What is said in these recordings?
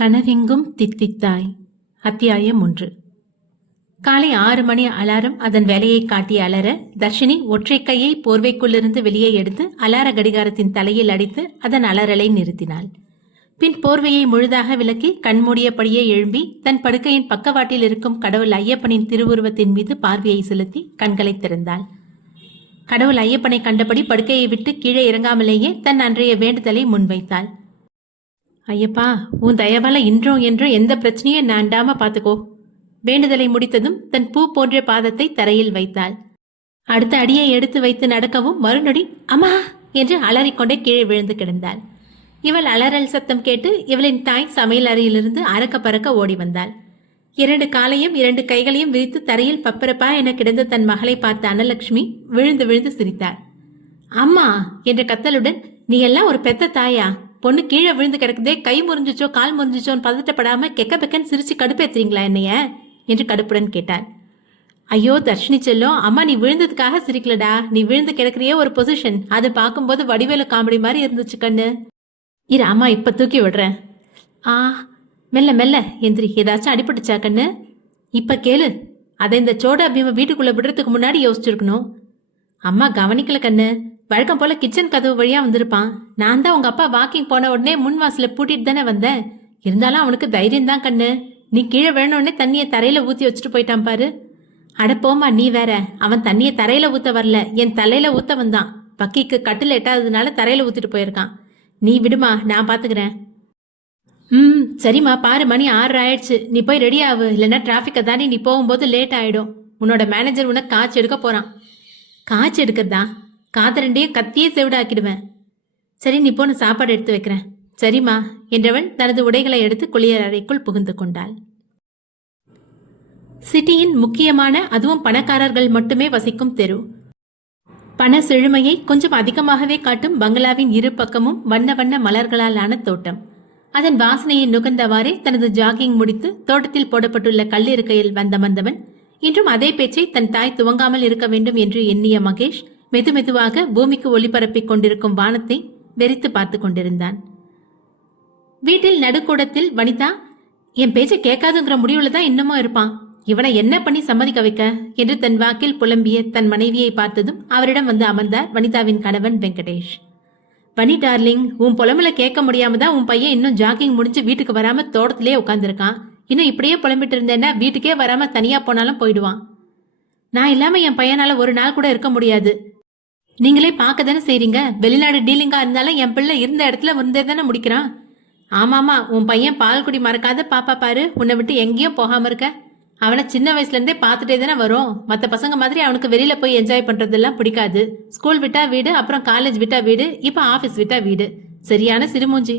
கனவெங்கும் தித்தித்தாய். அத்தியாயம் 1. காலை 6 மணி அலாரம் அதன் வேலையை காட்டி அலற, தர்ஷினி ஒற்றை கையை போர்வைக்குள்ளிருந்து வெளியே எடுத்து அலார கடிகாரத்தின் தலையில் அடித்து அதன் அலறலை நிறுத்தினாள். பின் போர்வையை முழுதாக விலக்கி கண்மூடியபடியே எழும்பி தன் படுக்கையின் பக்கவாட்டில் இருக்கும் கடவுள் ஐயப்பனின் திருவுருவத்தின் மீது பார்வையை செலுத்தி கண்களை திறந்தாள். கடவுள் ஐயப்பனை கண்டபடி படுக்கையை விட்டு கீழே இறங்காமலேயே தன் அன்றைய வேண்டுதலை முன்வைத்தாள். ஐயப்பா, உன் தயவால இன்றும் என்றும் எந்த பிரச்சனையும் நாண்டாம பாத்துக்கோ. வேண்டுதலை முடித்ததும் தன் பூ போன்ற பாதத்தை தரையில் வைத்தாள். அடுத்த அடியை எடுத்து வைத்து நடக்கவும் மறுநொடி அம்மா என்று அலறிக்கொண்டே கீழே விழுந்து கிடந்தாள். இவள் அலறல் சத்தம் கேட்டு இவளின் தாய் சமையல் அறையிலிருந்து அறக்க பறக்க ஓடி வந்தாள். 2 காலையும் 2 கைகளையும் விரித்து தரையில் பப்பரப்பா என கிடந்த தன் மகளை பார்த்த அன்னலட்சுமி விழுந்து விழுந்து சிரித்தாள். அம்மா என்ற கத்தலுடன், நீ எல்லாம் ஒரு பெத்த தாயா? பொண்ணு கீழே விழுந்து கிடக்குதே, கை முறிஞ்சிச்சோ கால் முறிஞ்சிச்சோன்னு பதட்டப்படாம கெக்க பெக்கன்னு சிரிச்சு கடுப்பேத்துறீங்களா என்னைய என்று கடுப்புடன் கேட்டாள். ஐயோ தர்ஷினி செல்லும், அம்மா நீ விழுந்ததுக்காக சிரிக்கலடா, நீ விழுந்து கிடக்குறியே ஒரு பொசிஷன், அது பார்க்கும்போது வடிவேலு காமெடி மாதிரி இருந்துச்சு கண்ணு. இரு அம்மா இப்ப தூக்கி விடுறேன். மெல்ல மெல்ல எந்திரி, ஏதாச்சும் அடிபட்டுச்சா கண்ணு? இப்ப கேளு, அதை இந்த சோடா பீமை வீட்டுக்குள்ள விடுறதுக்கு முன்னாடி யோசிச்சிருக்கணும். அம்மா கவனிக்கல கண்ணு, வழக்கம் போல கிச்சன் கதவு வழியா வந்திருப்பான். நான் தான் உங்க அப்பா வாக்கிங் போன உடனே முன் வாசல பூட்டிட்டு தானே வந்தேன். இருந்தாலும் அவனுக்கு தைரியம் தான் கண்ணு. நீ கீழே விழணுடனே தண்ணியை தரையில ஊத்தி வச்சுட்டு போயிட்டான் பாரு. அடப்போமா நீ வேற, அவன் தண்ணியை தரையில ஊத்த வரல, என் தலையில ஊத்த வந்தான். பக்கிக்கு கட்டில் எட்டாததுனால தரையில ஊத்திட்டு போயிருக்கான். நீ விடுமா, நான் பாத்துக்கிறேன். சரிம்மா, பாரு மணி 6 ஆயிடுச்சு, நீ போய் ரெடி ஆகு, இல்லைன்னா டிராஃபிக்கை தாண்டி நீ போகும்போது லேட் ஆயிடும். உன்னோட மேனேஜர் உனக்கு காய்ச்சி எடுக்க போறான். காய்ச்சி எடுக்கதா? காதரண்டையும் கத்தியே செவிடாக்கிடுவேன். சரி நீ போன சாப்பாடு எடுத்து வைக்கிறேன். சரிம்மா என்றவள் தனது உடைகளை எடுத்து குளியல் அறைக்குள் புகுந்து கொண்டாள். சிட்டியின் முக்கியமான, அதுவும் பணக்காரர்கள் மட்டுமே வசிக்கும் தெரு. பண செழுமையை கொஞ்சம் அதிகமாகவே காட்டும் பங்களாவின் இரு பக்கமும் வண்ண வண்ண மலர்களால் ஆன தோட்டம். அதன் வாசனையை நுகர்ந்தவாறே தனது ஜாகிங் முடித்து தோட்டத்தில் போடப்பட்டுள்ள கல்லிருக்கையில் வந்த வந்தவன் இன்றும் அதே பேச்சை தன் தாய் துவங்காமல் இருக்க வேண்டும் என்று எண்ணிய மகேஷ் மெது மெதுவாக பூமிக்கு ஒளிபரப்பிக் கொண்டிருக்கும் வானத்தை வெறித்து பார்த்து கொண்டிருந்தான். வீட்டில் நடுக்கூடத்தில் வனிதா, என் பேச்சை கேட்காதுங்கிற முடிவுல தான் இன்னமும் இருப்பான், இவனை என்ன பண்ணி சம்மதிக்க வைக்க என்று தன் வாக்கில் புலம்பிய தன் மனைவியை பார்த்ததும் அவரிடம் வந்து அமர்ந்தார் வனிதாவின் கணவன் வெங்கடேஷ். வனி டார்லிங், உன் புலம்புல கேட்க முடியாம தான் உன் பையன் இன்னும் ஜாகிங் முடிஞ்சு வீட்டுக்கு வராம தோட்டத்திலே உட்காந்துருக்கான். இன்னும் இப்படியே புலம்பிட்டு இருந்தேன்னா வீட்டுக்கே வராம தனியா போனாலும் போயிடுவான். நான் இல்லாம என் பையனால ஒரு நாள் கூட இருக்க முடியாது. நீங்களே பார்க்க தானே செய்றீங்க, வெளிநாடு டீலிங்கா இருந்தாலும் என் பிள்ளை இருந்த இடத்துல இருந்தே தானே முடிக்கிறான். ஆமாமா, உன் பையன் பால் குடி மறக்காத பாப்பா பாரு, உன்னை விட்டு எங்கேயும் போகாம இருக்க. அவனை சின்ன வயசுல இருந்தே பார்த்துட்டே தானே வரும். மற்ற பசங்க மாதிரி அவனுக்கு வெளியில போய் என்ஜாய் பண்றதெல்லாம் பிடிக்காது. ஸ்கூல் விட்டா வீடு, அப்புறம் காலேஜ் விட்டா வீடு, இப்ப ஆபீஸ் விட்டா வீடு. சரியான சிறுமூஞ்சி.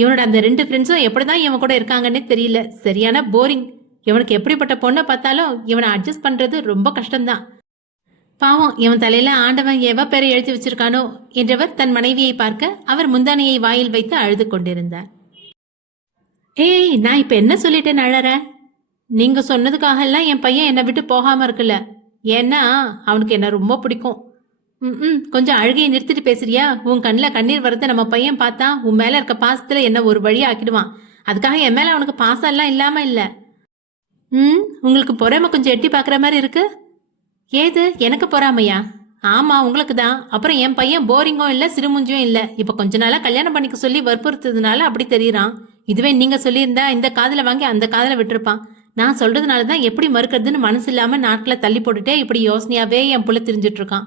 இவனோட அந்த 2 ஃப்ரெண்ட்ஸும் எப்படிதான் இவன் கூட இருக்காங்கன்னே தெரியல. சரியான போரிங். இவனுக்கு எப்படிப்பட்ட பொண்ணை பார்த்தாலும் இவனை அட்ஜஸ்ட் பண்றது ரொம்ப கஷ்டம்தான். பாவம், இவன் தலையில ஆண்டவன் எவ பேரை எழுதி வச்சிருக்கானோ என்றவர் தன் மனைவியை பார்க்க அவர் முந்தானையை வாயில் வைத்து அழுது கொண்டிருந்தார். ஏய், நான் இப்ப என்ன சொல்லிட்டேன்னு அழற? நீங்க சொன்னதுக்காக எல்லாம் என் பையன் என்னை விட்டு போகாம இருக்குல்ல. ஏன்னா அவனுக்கு என்ன ரொம்ப பிடிக்கும். கொஞ்சம் அழுகையை நிறுத்திட்டு பேசுறியா? உன் கண்ணில் கண்ணீர் வரத நம்ம பையன் பார்த்தா உன் மேல இருக்க பாசத்துல என்ன ஒரு வழி ஆக்கிடுவான். அதுக்காக என் மேல அவனுக்கு பாசம் எல்லாம் இல்லாம இல்ல. உங்களுக்கு பொறாம கொஞ்சம் எட்டி பாக்குற மாதிரி இருக்கு. ஏது எனக்கு பொறாமையா? ஆமா உங்களுக்கு தான். அப்புறம் என் பையன் போரிங்கும் இல்ல, சிறுமுஞ்சியும் இல்ல. இப்ப கொஞ்ச நாளா கல்யாணம் பண்ணிக்க சொல்லி வற்புறுத்ததுனால அப்படி தெரியறான். இதுவே நீங்க சொல்லியிருந்தா இந்த காதல வாங்கி அந்த காதல விட்டுருப்பான். நான் சொல்றதுனாலதான் எப்படி மறுக்கிறதுன்னு மனசு இல்லாம நாட்களை தள்ளி போட்டுட்டே இப்படி யோசனையாவே என் புள்ள திரிஞ்சிட்டு இருக்கான்.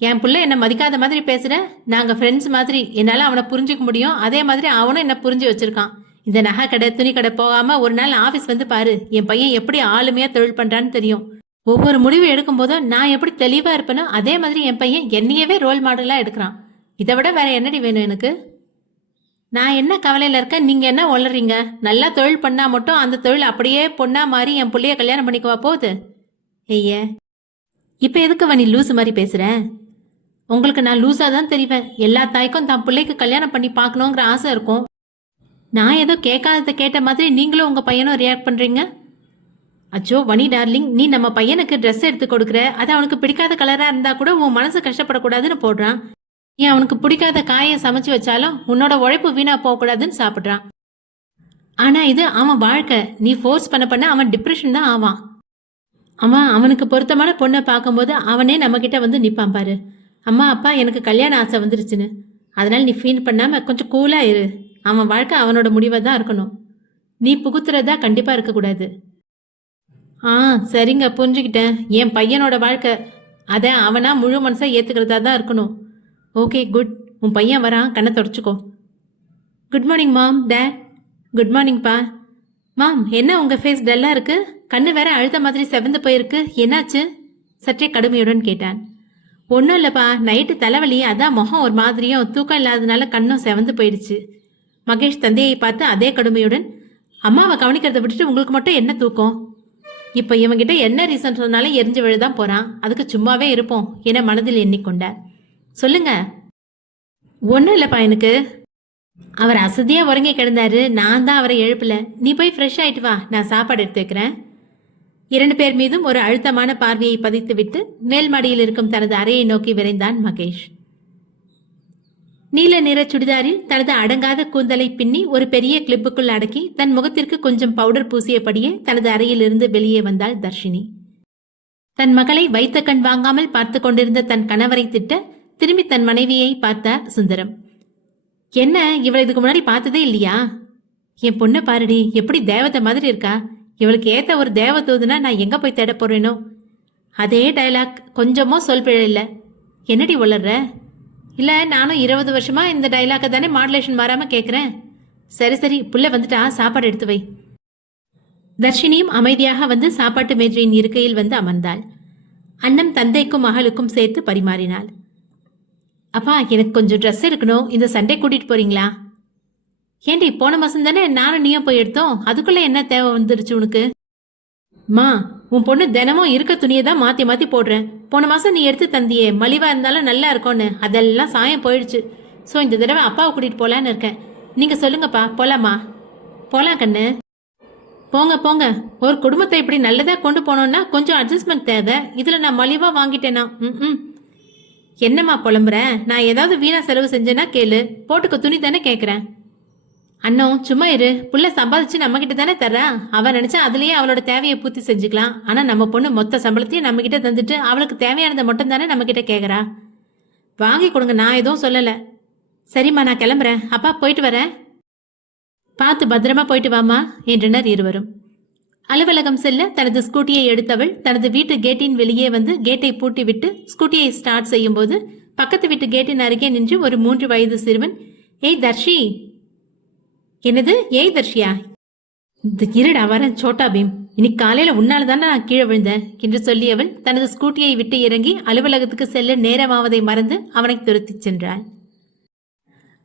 என் புள்ள என்ன மதிக்காத மாதிரி பேசுற. நாங்க ஃப்ரெண்ட்ஸ் மாதிரி, என்னால அவனை புரிஞ்சுக்க முடியும். அதே மாதிரி அவனும் என்ன புரிஞ்சு வச்சிருக்கான். இந்த நகை கடை துணி கடை போகாம ஒரு நாள் ஆபீஸ் வந்து பாரு, என் பையன் எப்படி ஆளுமையா தொழில் பண்றான்னு தெரியும். ஒவ்வொரு முடிவு எடுக்கும் போதும் நான் எப்படி தெளிவா இருப்பேனோ அதே மாதிரி என் பையன் என்னையவே ரோல் மாடலா எடுக்கிறான். இதை விட வேற என்னடி வேணும் எனக்கு? நான் என்ன கவலையில இருக்கேன், நீங்க என்ன வளர்றீங்க? நல்லா தொழில் பண்ணா மட்டும் அந்த தொழில் அப்படியே பொண்ணா மாறி என் பிள்ளைய கல்யாணம் பண்ணிக்குவா போகுது. ஐய, இப்ப எதுக்கு வனி லூசு மாதிரி பேசுற? உங்களுக்கு நான் லூஸா தான் தெரிவேன். எல்லா தாய்க்கும் தான் பிள்ளைக்கு கல்யாணம் பண்ணி பார்க்கணுங்கிற ஆசை இருக்கும். நான் ஏதோ கேட்காததை கேட்ட மாதிரி நீங்களும் உங்க பையனும் ரியாக்ட் பண்றீங்க. அச்சோ வனி டார்லிங், நீ நம்ம பையனுக்கு ட்ரெஸ் எடுத்து கொடுக்குற, அது அவனுக்கு பிடிக்காத கலரா இருந்தா கூட உன் மனசு கஷ்டப்படக்கூடாதுன்னு போடுறான். ஏன் அவனுக்கு பிடிக்காத காயை சமைச்சு வச்சாலும் உன்னோட உழைப்பு வீணா போகக்கூடாதுன்னு சாப்பிட்றான். ஆனா இது அவன் வாழ்க்கை. நீ ஃபோர்ஸ் பண்ண அவன் டிப்ரெஷன் தான் ஆவான். அவனுக்கு பொருத்தமான பொண்ணை பார்க்கும்போது அவனே நம்ம கிட்ட வந்து நிப்பான் பாரு. அம்மா அப்பா எனக்கு கல்யாண ஆசை வந்துருச்சுன்னு. அதனால நீ ஃபீல் பண்ணாம கொஞ்சம் கூலா இரு. அவன் வாழ்க்கை அவனோட முடிவை தான் இருக்கணும். நீ புகுத்துறதா கண்டிப்பா இருக்கக்கூடாது. சரிங்க, புரிஞ்சுக்கிட்டேன். என் பையனோட வாழ்க்கை அதை அவனா முழு மனசா ஏத்துக்கிறதா தான் இருக்கணும். Okay good. உன் பையன் வரான், கண்ணை தொடச்சுக்கோ. குட் மார்னிங் மாம், டேட். குட் மார்னிங்ப்பா. மாம், என்ன உங்க ஃபேஸ் டல்லா இருக்கு? கண்ணு வேற அழுத மாதிரி செவந்து போயிருக்கு. என்னாச்சு? சற்றே கடுமையுடன் கேட்டான். ஒன்றும் இல்லைப்பா, நைட்டு தலைவலி, அதான் முகம் ஒரு மாதிரியும் தூக்கம் இல்லாததுனால கண்ணும் செவந்து போயிடுச்சு. மகேஷ் தந்தையை பார்த்து அதே கடுமையுடன், அம்மாவை கவனிக்கிறத விட்டுட்டு உங்களுக்கு மட்டும் என்ன தூக்கம்? இப்போ இவங்கிட்ட என்ன ரீசன் சொன்னாலும் எரிஞ்சு விழுதான் போறான். அதுக்கு சும்மாவே இருப்போம் என மனதில் எண்ணிக்கொண்டார். சொல்லுங்க. ஒன்றும் இல்லைப்பா, எனக்கு அவர் அசதியா உறங்கி கிடந்தாரு. நான் தான் அவரை எழுப்பல. நீ போய் ஃப்ரெஷ் ஆயிட்டு வா, நான் சாப்பாடு எடுத்து வைக்கிறேன். 2 பேர் மீதும் ஒரு அழுத்தமான பார்வையை பதித்துவிட்டு மேல் மாடியில் இருக்கும் தனது அறையை நோக்கி விரைந்தான் மகேஷ். நீல நிற சுடிதாரில் தனது அடங்காத கூந்தலை பின்னி ஒரு பெரிய கிளிப்புக்குள் அடக்கி தன் முகத்திற்கு கொஞ்சம் பவுடர் பூசியபடியே தனது அறையிலிருந்து வெளியே வந்தாள் தர்ஷினி. தன் மகளை வைத்த கண் வாங்காமல் பார்த்து கொண்டிருந்த தன் கணவரை திட்ட திரும்பி தன் மனைவியை பார்த்தார் சுந்தரம். என்ன, இவளை இதுக்கு முன்னாடி பார்த்ததே இல்லையா? என் பொண்ணை பாருடி, எப்படி தேவதை மாதிரி இருக்கா. இவளுக்கு ஏத்த ஒரு தேவதூதுனா நான் எங்க போய் தேட போறேனோ. அதே டயலாக், கொஞ்சமோ சொல் பிழை இல்லை. என்னடி உளர்ற? இல்லை, நானும் 20 வருஷமா இந்த டைலாக்கை தானே மாடுலேஷன் மாறாம கேட்குறேன். சரி சரி, புள்ள வந்துட்டா, சாப்பாடு எடுத்து வை. தர்ஷினியும் அமைதியாக வந்து சாப்பாட்டு மேஜையின் இருக்கையில் வந்து அமர்ந்தாள். அன்னம் தந்தைக்கும் மகளுக்கும் சேர்த்து பரிமாறினாள். அப்பா, எனக்கு கொஞ்சம் ட்ரெஸ் எடுக்கணும், இந்த சண்டே கூட்டிட்டு போறீங்களா? ஏண்டி, போன மாசம் தானே நானும் நீயும் போய் எடுத்தோம். அதுக்குள்ள என்ன தேவை வந்துருச்சு உனக்கு? மா, உன் பொண்ணு தினமும் இருக்க துணியை தான் மாத்தி மாத்தி போடுறேன். போன மாசம் நீ எடுத்து தந்தியே, மலிவா இருந்தாலும் நல்லா இருக்கும்னு, அதெல்லாம் சாயம் போயிடுச்சு. ஸோ இந்த தடவை அப்பாவை கூட்டிட்டு போலான்னு இருக்கேன். நீங்க சொல்லுங்கப்பா, போலாமா? போலாம் கண்ணு. போங்க போங்க. ஒரு குடும்பத்தை இப்படி நல்லதா கொண்டு போனோம்னா கொஞ்சம் அட்ஜஸ்ட்மெண்ட் தேவை. இதுல நான் மலிவா வாங்கிட்டேனா? என்னம்மா புலம்புற? நான் ஏதாவது வீணா செலவு செஞ்சேன்னா கேளு. போட்டுக்க துணி தானே கேட்குறேன். அண்ணோ சும்மா இரு. புள்ள சம்பாதிச்சு நம்ம கிட்ட தானே தர்றா. அவன் நினைச்சா அதுலயே அவளோட தேவையை பூர்த்தி செஞ்சுக்கலாம். ஆனா நம்ம பொண்ணு மொத்த சம்பளத்தையும் நம்ம கிட்ட தந்துட்டு அவளுக்கு தேவையானதை மட்டும் தானே நம்ம கிட்ட கேட்கறா. வாங்கி கொடுங்க, நான் எதுவும் சொல்லல. சரிம்மா, நான் கிளம்புறேன். அப்பா, போயிட்டு வரேன். பார்த்து பத்திரமா போயிட்டு வாமா என்றனர் இருவரும். அலுவலகம் செல்ல தனது ஸ்கூட்டியை எடுத்தவள் தனது வீட்டு கேட்டின் வெளியே வந்து கேட்டை பூட்டி விட்டு ஸ்கூட்டியை ஸ்டார்ட் செய்யும் போது பக்கத்து வீட்டு கேட்டின் அருகே நின்று ஒரு 3 வயது சிறுவன், ஏய் தர்ஷி. என்னது, ஏய் தர்ஷியா? இருடா வரேன் சோட்டா பீம். இன்னைக்கு காலையில உன்னால தானே நான் கீழே விழுந்தேன் என்று சொல்லியவள் தனது ஸ்கூட்டியை விட்டு இறங்கி அலுவலகத்துக்கு செல்ல நேரமாவதை மறந்து அவனை துரத்திச் சென்றாள்.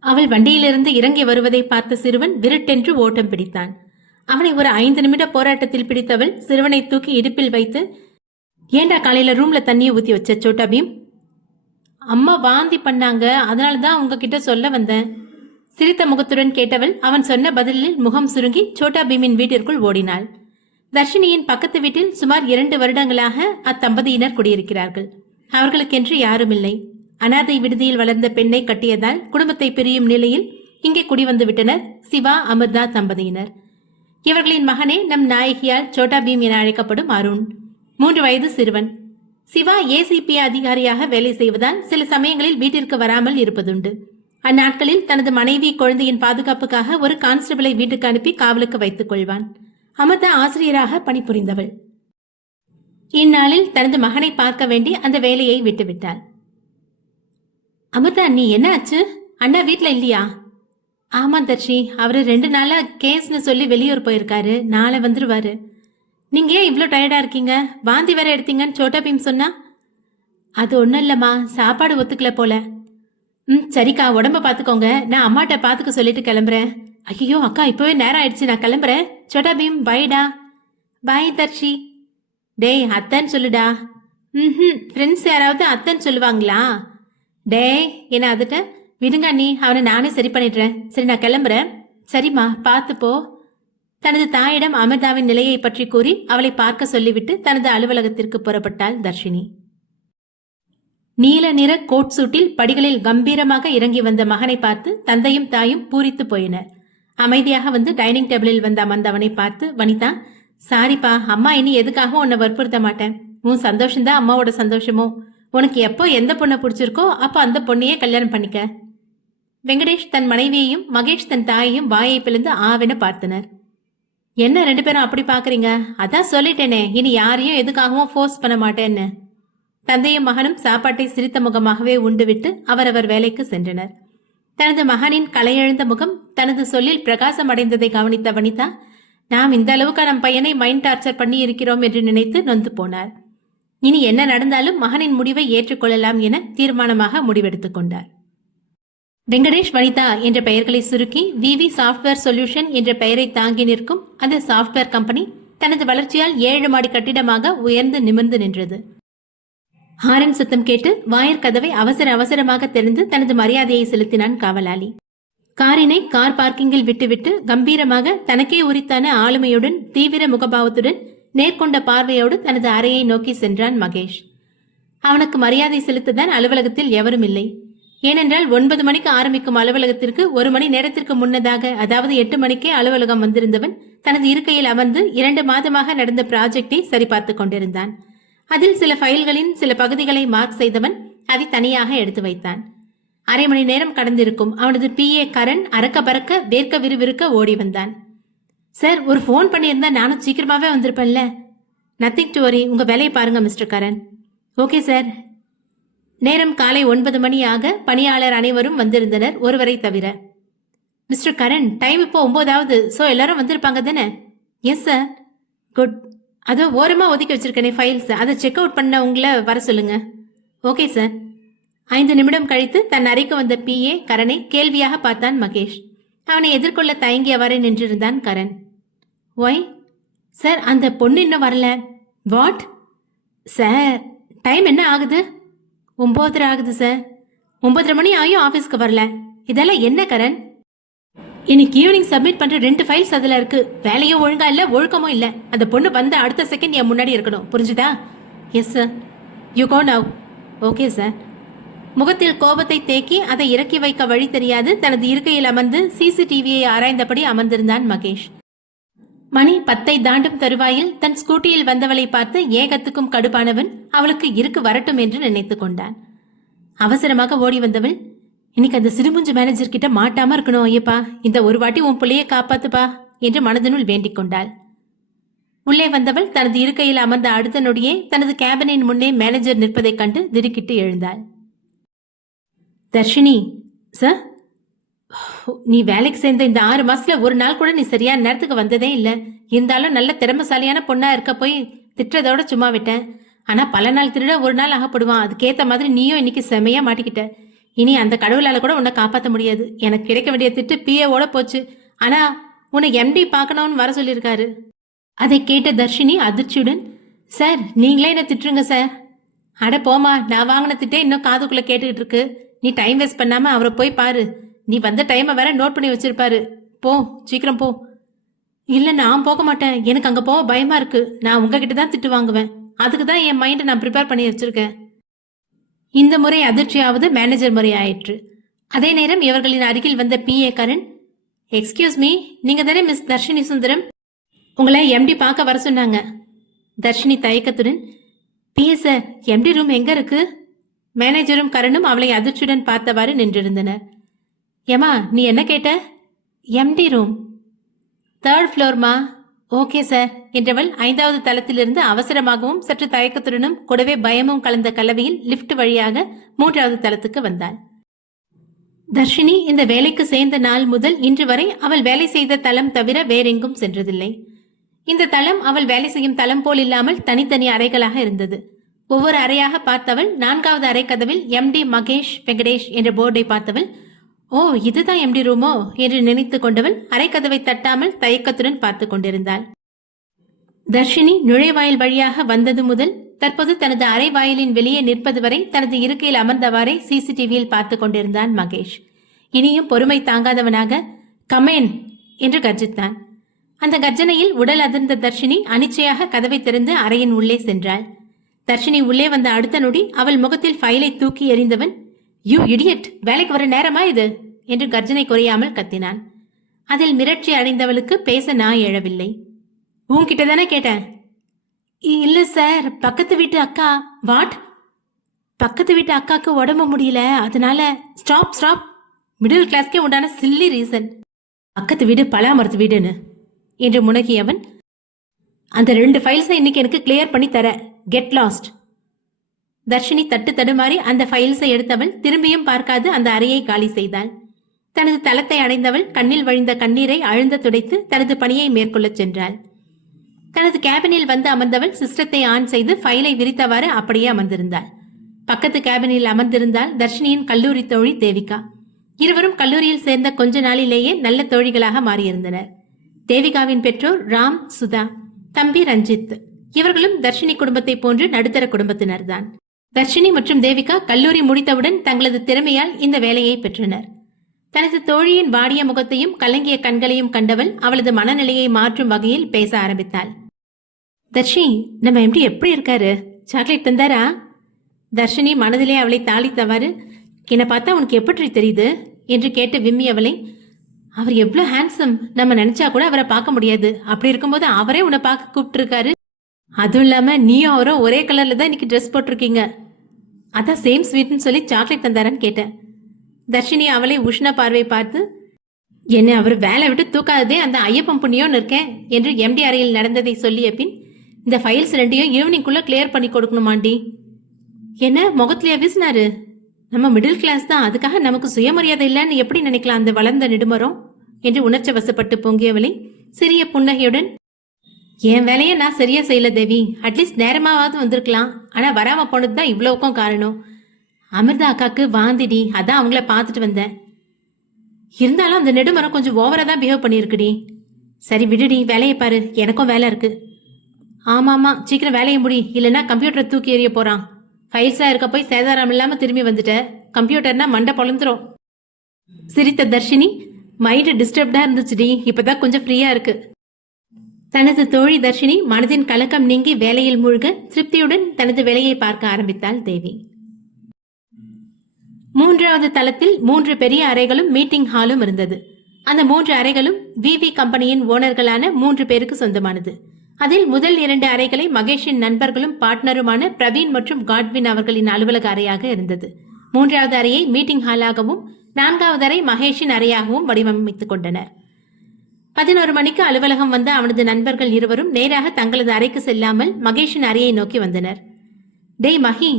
அவள் வண்டியிலிருந்து இறங்கி வருவதை பார்த்த சிறுவன் விருட்டென்று ஓட்டம் பிடித்தான். அவனை ஒரு 5 நிமிட போராட்டத்தில் பிடித்தவள் சிறுவனை தூக்கி இடுப்பில் வைத்து, ஏண்டா காலையில ரூம்ல தண்ணியை ஊத்தி வச்ச சோட்டா பீம்? அம்மா வாந்தி பண்ணாங்க, அதனாலதான் உங்ககிட்ட சொல்ல வந்தேன். சிரித்த முகத்துடன் கேட்டவள் அவன் சொன்ன பதிலில் முகம் சுருங்கி சோட்டா பீமின் வீட்டிற்குள் ஓடினாள். தர்ஷினியின் பக்கத்து வீட்டில் சுமார் 2 வருடங்களாக அத்தம்பதியினர் குடியிருக்கிறார்கள். அவர்களுக்கென்று யாருமில்லை. அனாதை விடுதியில் வளர்ந்த பெண்ணை கட்டியதால் குடும்பத்தை பிரியும் நிலையில் இங்கே குடிவந்து விட்டனர் சிவா அமிர்தா தம்பதியினர். இவர்களின் மகனே நம் நாயகியால் சோட்டா பீம் என அழைக்கப்படும் அருண், 3 வயது சிறுவன். சிவா ஏசிபி அதிகாரியாக வேலை செய்வதால் சில சமயங்களில் வீட்டிற்கு வராமல் இருப்பதுண்டு. அந்நாட்களில் தனது மனைவி குழந்தையின் பாதுகாப்புக்காக ஒரு கான்ஸ்டபிளை வீட்டுக்கு அனுப்பி காவலுக்கு வைத்துக் கொள்வான். அமிர்தா ஆசிரியராக பணிபுரிந்தவள். இந்நாளில் தனது மகனை பார்க்க வேண்டி அந்த வேலையை விட்டுவிட்டாள். அமிர்தா, நீ என்ன ஆச்சு? அண்ணா வீட்ல இல்லையா? ஆமா தர்ஷி, அவரு 2 நாளா கேஸ்னு சொல்லி வெளியூர் போயிருக்காரு. நாளை வந்துருவாரு. நீங்க ஏன் இவ்வளோ டயர்டா இருக்கீங்க? வாந்தி வேற எடுத்தீங்கன்னு சோட்டா பீம் சொன்னா. அது ஒன்றும் இல்லம்மா, சாப்பாடு ஒத்துக்கல போல. சரிக்கா, உடம்ப பாத்துக்கோங்க. நான் அம்மாட்ட பாத்துக்க சொல்லிட்டு கிளம்புறேன். ஐயோ அக்கா, இப்பவே நேரம் ஆயிடுச்சு, நான் கிளம்புறேன். சோட்டா பீம் பைடா. பாய் தர்ஷி. டேய் அத்தன்னு சொல்லுடா. ஃப்ரெண்ட்ஸ் யாராவது அத்தன்னு சொல்லுவாங்களா? டேய் என்ன அதுட்ட விடுங்க நீ, அவனை நானே சரி பண்ணிடுறேன். சரி நான் கிளம்புறேன். சரிம்மா, பார்த்து போ. தனது தாயிடம் அமிர்தாவின் நிலையை பற்றி கூறி அவளை பார்க்க சொல்லிவிட்டு தனது அலுவலகத்திற்கு புறப்பட்டாள் தர்ஷினி. நீல நிற கோட் சூட்டில் படிகளில் கம்பீரமாக இறங்கி வந்த மகனை பார்த்து தந்தையும் தாயும் பூரித்து போயினர். அமைதியாக வந்து டைனிங் டேபிளில் வந்த அமர்ந்தவனை பார்த்து வனிதா, சாரிப்பா, அம்மா இனி எதுக்காகவும் உன்னை வற்புறுத்த மாட்டேன். உன் சந்தோஷம்தான் அம்மாவோட சந்தோஷமோ. உனக்கு எப்போ எந்த பொண்ணை பிடிச்சிருக்கோ அப்போ அந்த பொண்ணையே கல்யாணம் பண்ணிக்க. வெங்கடேஷ் தன் மனைவியையும் மகேஷ் தன் தாயையும் வாயை பிளந்து ஆவென பார்த்தனர். என்ன 2 பேரும் அப்படி பாக்குறீங்க? அதான் சொல்லிட்டேனே, இனி யாரையும் எதுக்காகவும் ஃபோர்ஸ் பண்ண மாட்டேன்னு. தந்தையும் மகனும் சாப்பாட்டை சிரித்த முகமாகவே உண்டுவிட்டு அவரவர் வேலைக்கு சென்றனர். தனது மகனின் கலையெழுந்த முகம் தனது சொல்லில் பிரகாசம் அடைந்ததை கவனித்த வனிதா, நாம் இந்த அளவுக்கு நம் பையனை மைண்ட் டார்ச்சர் பண்ணி இருக்கிறோம் என்று நினைத்து நொந்து போனார். இனி என்ன நடந்தாலும் மகனின் முடிவை ஏற்றுக்கொள்ளலாம் என தீர்மானமாக முடிவெடுத்துக் கொண்டார். வெங்கடேஷ், வனிதா என்ற பெயர்களை சுருக்கி விவி சாஃப்ட்வேர் சொல்யூஷன் என்ற பெயரை தாங்கி நிற்கும் அந்த சாஃப்ட்வேர் கம்பெனி தனது வளர்ச்சியால் 7 மாடி கட்டிடமாக உயர்ந்து நிமிர்ந்து நின்றது. ஹாரன் சத்தம் கேட்டு வாயர் கதவை அவசர அவசரமாக திறந்து தனது மரியாதையை செலுத்தினான் காவலாளி. காரினை கார் பார்க்கிங்கில் விட்டுவிட்டு கம்பீரமாக தனக்கே உரித்தான ஆளுமையுடன் தீவிர முகபாவத்துடன் நேர்கொண்ட பார்வையோடு தனது அறையை நோக்கி சென்றான் மகேஷ். அவனுக்கு மரியாதை செலுத்ததான் அலுவலகத்தில் எவரும் இல்லை. ஏனென்றால் 9 மணிக்கு ஆரம்பிக்கும் அலுவலகத்திற்கு 1 மணி நேரத்திற்கு முன்னதாக, அதாவது 8 மணிக்கே அலுவலகம் வந்திருந்தவன் தனது இருக்கையில் அமர்ந்து 2 மாதமாக நடந்த ப்ராஜெக்டை சரிபார்த்து கொண்டிருந்தான். அதில் சில ஃபைல்களின் சில பகுதிகளை மார்க் செய்தவன் அதை தனியாக எடுத்து வைத்தான். 1/2 மணி நேரம் கடந்திருக்கும். அவனது PA கரண் அறக்க பறக்க வேர்க்க விறுவிறுக்க ஓடி வந்தான். சார், ஒரு ஃபோன் பண்ணியிருந்தா நானும் சீக்கிரமாவே வந்திருப்பேன்ல. நத்திங் டு வரி, உங்க வேலையை பாருங்க மிஸ்டர் கரண். Okay sir. நேரம் காலை 9 மணி ஆக பணியாளர் அனைவரும் வந்திருந்தனர், ஒருவரை தவிர. மிஸ்டர் கரண், டைம் இப்போ 9ஆவது. ஸோ எல்லாரும் வந்திருப்பாங்க தானே? Yes sir. குட். அதோ ஓரமாக ஒதுக்கி வச்சிருக்கேனே ஃபைல்ஸ், அதை செக் அவுட் பண்ண உங்களை வர சொல்லுங்க. Okay sir. 5 நிமிடம் கழித்து தன் அறைக்கு வந்த PA கரனை கேள்வியாக பார்த்தான் மகேஷ். அவனை எதிர்கொள்ள தயங்கியவாறே நின்றிருந்தான் கரண். ஒய் சார், அந்த பொண்ணு இன்னும் வரல. வாட் சார், டைம் என்ன ஆகுது? 9:30 ஆகுது சார். 9:30 மணி ஆயும் ஆஃபீஸ்க்கு வரல. இதெல்லாம் என்ன கரண்? இன்னைக்கு ஈவினிங் சப்மிட் பண்ற 2 ஃபைல்ஸ் அதுல இருக்கு. வேலையும் ஒழுங்கா இல்ல, ஒழுக்கமும் இல்ல. அந்த பொண்ணு வந்த அடுத்த செகண்ட் என் முன்னாடி இருக்கணும், புரிஞ்சுதா? Yes sir. You go now. Okay sir. முகத்தில் கோபத்தை தேக்கி அதை இறக்கி வைக்க வழி தெரியாது தனது இருக்கையில் அமர்ந்து CCTVயை ஆராய்ந்தபடி அமர்ந்திருந்தான் மகேஷ். மணி 10 தாண்டும் தருவாயில் தன் ஸ்கூட்டியில் வந்தவளை பார்த்து ஏகத்துக்கும் கடுப்பானவன் அவளுக்கு இருக்கு வரட்டும் என்று நினைத்து கொண்டான். அவசரமாக ஓடி வந்தவள், இன்னைக்கு அந்த சிறுமுஞ்சு மேனேஜர் கிட்ட மாட்டாம இருக்கணும் ஐயப்பா, இந்த ஒரு வாட்டி உன் பிள்ளையை காப்பாத்துப்பா என்று மனதினுள் வேண்டிக் கொண்டாள். உள்ளே வந்தவள் தனது இருக்கையில் அமர்ந்த அடுத்த நொடியே தனது கேபினின் முன்னே மேனேஜர் நிற்பதைக் கண்டு திடுக்கிட்டு எழுந்தாள். தர்ஷினி சார், நீ வேலைக்கு சேர்ந்த இந்த 6 மாசத்துல ஒரு நாள் கூட நீ சரியான நேரத்துக்கு வந்ததே இல்லை. இருந்தாலும் நல்ல திறமைசாலியான பொண்ணா இருக்க போய் திட்டுறதோட சும்மா விட்டேன். ஆனா பல நாள் திருட ஒரு நாள் ஆகப்படுவான். அதுக்கேத்த மாதிரி நீயும் இன்னைக்கு செமையா மாட்டிக்கிட்ட. இனி அந்த கடவுளால கூட உன்னை காப்பாற்ற முடியாது. எனக்கு கிடைக்க வேண்டிய திட்டு PA-ஓட போச்சு. ஆனா உன்னை MD பார்க்கணும்னு வர சொல்லியிருக்காரு. அதை கேட்ட தர்ஷினி அதிர்ச்சியுடன், சார் நீங்களே என்ன திட்டுருங்க சார். அட போமா, நான் வாங்கின திட்டே இன்னும் காதுக்குள்ள கேட்டுக்கிட்டு இருக்கு. நீ டைம் வேஸ்ட் பண்ணாம அவரை போய் பாரு. நீ வந்த டைமை வேற நோட் பண்ணி வச்சிருப்பாரு. போ, சீக்கிரம் போ. இல்ல, நான் போக மாட்டேன். எனக்கு அங்க போக பயமா இருக்கு. நான் உங்ககிட்ட தான் திட்டு வாங்குவேன். அதுக்கு தான் என் மைண்டை நான் ப்ரிப்பேர் பண்ணி வச்சிருக்கேன். இந்த முறை அதிர்ச்சியாவது மேனேஜர் முறை ஆயிற்று. அதே நேரம் இவர்களின் அருகில் வந்த PA கரண், எக்ஸ்கியூஸ் மீ, நீங்க தானே மிஸ் தர்ஷினி சுந்தரம்? உங்களை MD பார்க்க வர சொன்னாங்க. தர்ஷினி தயக்கத்துடன், PA சார், MD ரூம் எங்க இருக்கு? மேனேஜரும் கரணும் அவளை அதிர்ச்சியுடன் பார்த்தவாறு நின்றிருந்தனர். ஏமா, நீ என்ன கேட்ட? MD ரூம் 3rd ஃப்ளோர்மா. ஓகே சார் என்றவள் 5வது தளத்திலிருந்து அவசரமாகவும் சற்று தயக்கத்துடனும் கூடவே பயமும் கலந்த கலவையில் லிஃப்ட் வழியாக 3வது தளத்துக்கு வந்தாள். தர்ஷினி இந்த வேலைக்கு சேர்ந்த நாள் முதல் இன்று வரை அவள் வேலை செய்த தளம் தவிர வேறெங்கும் சென்றதில்லை. இந்த தளம் அவள் வேலை செய்யும் தளம் போல் இல்லாமல் தனித்தனி அறைகளாக இருந்தது. ஒவ்வொரு அறையாக பார்த்தவள் 4வது அறை கதவில் MD மகேஷ் வெங்கடேஷ் என்ற போர்டை பார்த்தவள், ஓ இதுதான் MD ரூமோ என்று நினைத்து கொண்டவள் அறைக்கதவை தட்டாமல் தயக்கத்துடன் பார்த்து கொண்டிருந்தாள். தர்ஷினி நுழைவாயில் வழியாக வந்தது முதல் தற்போது தனது அறை வாயிலின் வெளியே நிற்பது வரை தனது இருக்கையில் அமர்ந்தவாறே CCTVயில் பார்த்து கொண்டிருந்தான் மகேஷ். இனியும் பொறுமை தாங்காதவனாக கமேன் என்று கர்ஜித்தான். அந்த கர்ஜனையில் உடல் அதிர்ந்த தர்ஷினி அனிச்சையாக கதவை திறந்து அறையின் உள்ளே சென்றாள். தர்ஷினி உள்ளே வந்த அடுத்த நொடி அவள் முகத்தில் ஃபைலை தூக்கி எறிந்தவன், யூ இடியட், வேலைக்கு வர நேரமா இது என்று கர்ஜனை குறையாமல் கத்தினான். அதில் மிரட்சி அடைந்தவளுக்கு பேச நான் எழவில்லை. உன்கிட்ட தானே கேட்டேன். இல்ல சார், பக்கத்து வீட்டு அக்கா. வாட்? பக்கத்து வீட்டு அக்காக்கு உடம்பு முடியல, அதனால. Stop stop. மிடில் கிளாஸ்க்கே உண்டான சில்லி ரீசன். பக்கத்து வீடு பலாமரத்து வீடுன்னு என்று முனகியவன், அந்த 2 ஃபைல்ஸை இன்னைக்கு எனக்கு கிளியர் பண்ணி தர. Get lost. தர்ஷினி தட்டு தடுமாறி அந்த ஃபைல்ஸை எடுத்தவள் திரும்பியும் பார்க்காது அந்த அறையை காலி செய்தாள். தனது தளத்தை அடைந்தவள் கண்ணில் வழிந்த கண்ணீரை அழுந்த துடைத்து தனது பணியை மேற்கொள்ளச் சென்றாள். தனது கேபினில் வந்து அமர்ந்தவள் சிஸ்டத்தை ஆன் செய்து ஃபைலை விரித்தவாறு அப்படியே அமர்ந்திருந்தாள். பக்கத்து கேபினில் அமர்ந்திருந்தாள் தர்ஷினியின் கல்லூரி தோழி தேவிகா. இருவரும் கல்லூரியில் சேர்ந்த கொஞ்ச நாளிலேயே நல்ல தோழிகளாக மாறியிருந்தனர். தேவிகாவின் பெற்றோர் ராம், சுதா, தம்பி ரஞ்சித். இவர்களும் தர்ஷினி குடும்பத்தை போன்று நடுத்தர குடும்பத்தினர்தான். தர்ஷினி மற்றும் தேவிகா கல்லூரி முடித்தவுடன் தங்களது திறமையால் இந்த வேலையை பெற்றனர். தனது தோழியின் வாடிய முகத்தையும் கலங்கிய கண்களையும் கண்டவள் அவளது மனநிலையை மாற்றும் வகையில் பேச ஆரம்பித்தாள். தர்ஷி, நம்ம எம்டி எப்படி இருக்காரு? சாக்லேட் தந்தாரா? தர்ஷினி மனதிலே அவளை தாளித்தவாறு, என்னை பார்த்தா உனக்கு எப்படி தெரியுது என்று கேட்டு விம்மி அவளை, அவர் எவ்வளவு ஹேண்ட்ஸம், நம்ம நினைச்சா கூட அவரை பார்க்க முடியாது. அப்படி இருக்கும்போது அவரே உன்னை பார்க்க கூப்பிட்டு இருக்காரு. அதுவும் இல்லாம நீயும் அவரும் ஒரே கலர்ல தான் இன்னைக்கு ட்ரெஸ் போட்டிருக்கீங்க. அதான் சேம் ஸ்வீட்னு சொல்லி சாக்லேட் தந்தாரான்னு கேட்டேன். தர்ஷினி அவளை உஷ்ண பார்வை பார்த்து, என்னை அவர் வேலை விட்டு தூக்காததே அந்த ஐயப்பன் புண்ணியோன்னு இருக்கேன் என்று எம்டி அறையில் நடந்ததை சொல்லிய பின், இந்த ஃபைல்ஸ் 2ஐயும் ஈவினிங்குள்ள கிளியர் பண்ணி கொடுக்கணுமாண்டி. என்ன முகத்திலேயே வீசினாரு? நம்ம மிடில் கிளாஸ் தான், அதுக்காக நமக்கு சுயமரியாதை இல்லைன்னு எப்படி நினைக்கலாம் அந்த வளர்ந்த நெடுமரம் என்று உணர்ச்சி வசப்பட்டு பொங்கியவளை சிறிய புன்னகையுடன், என் வேலையை நான் சரியா செய்யல தேவி, அட்லீஸ்ட் நேரமாவது வந்திருக்கலாம். ஆனா வராம போனது தான் இவ்வளவுக்கும் காரணம். அமிர்தா அக்காக்கு வாந்திடி, அதான் அவங்கள பார்த்துட்டு வந்தேன். இருந்தாலும் அந்த நெடுமரம் கொஞ்சம் ஓவரா தான் பிஹேவ் பண்ணியிருக்குடி. சரி விடுடி, வேலையை பாரு, எனக்கும் வேலை இருக்கு. ஆமாமா, சீக்கிரம் வேலையை முடி, இல்லைன்னா கம்ப்யூட்டரை தூக்கி எறிய போறான். ஃபைல்ஸா இருக்க போய் சேதாரம் இல்லாம திரும்பி வந்துட்ட. கம்ப்யூட்டர்னா மண்டை பொழந்துரும். சிரித்த தர்ஷினி, மைண்ட் டிஸ்டர்ப்டா இருந்துச்சுடி, இப்பதான் கொஞ்சம் ஃப்ரீயா இருக்கு. தனது தோழி தர்ஷினி மனதின் கலக்கம் நீங்கி வேலையில் மூழ்க திருப்தியுடன் தனது வேலையை பார்க்க ஆரம்பித்தாள் தேவி. 3வது தளத்தில் 3 பெரிய அறைகளும் மீட்டிங் ஹாலும் இருந்தது. அந்த 3 அறைகளும் விவி கம்பெனியின் ஓனர்களான 3 பேருக்கு சொந்தமானது. அதில் முதல் 2 அறைகளை மகேஷின் நண்பர்களும் பார்ட்னருமான பிரவீன் மற்றும் காட்வின் அவர்களின் அலுவலக அறையாக இருந்தது. 3வது அறையை மீட்டிங் ஹாலாகவும் 4வது அறை மகேஷின் அறையாகவும் வடிவமைத்துக் கொண்டனர். 11 மணிக்கு அலுவலகம் வந்த அவனது நண்பர்கள் இருவரும் நேராக தங்களது அறைக்கு செல்லாமல் மகேஷின் அறையை நோக்கி வந்தனர். டேய் மகி,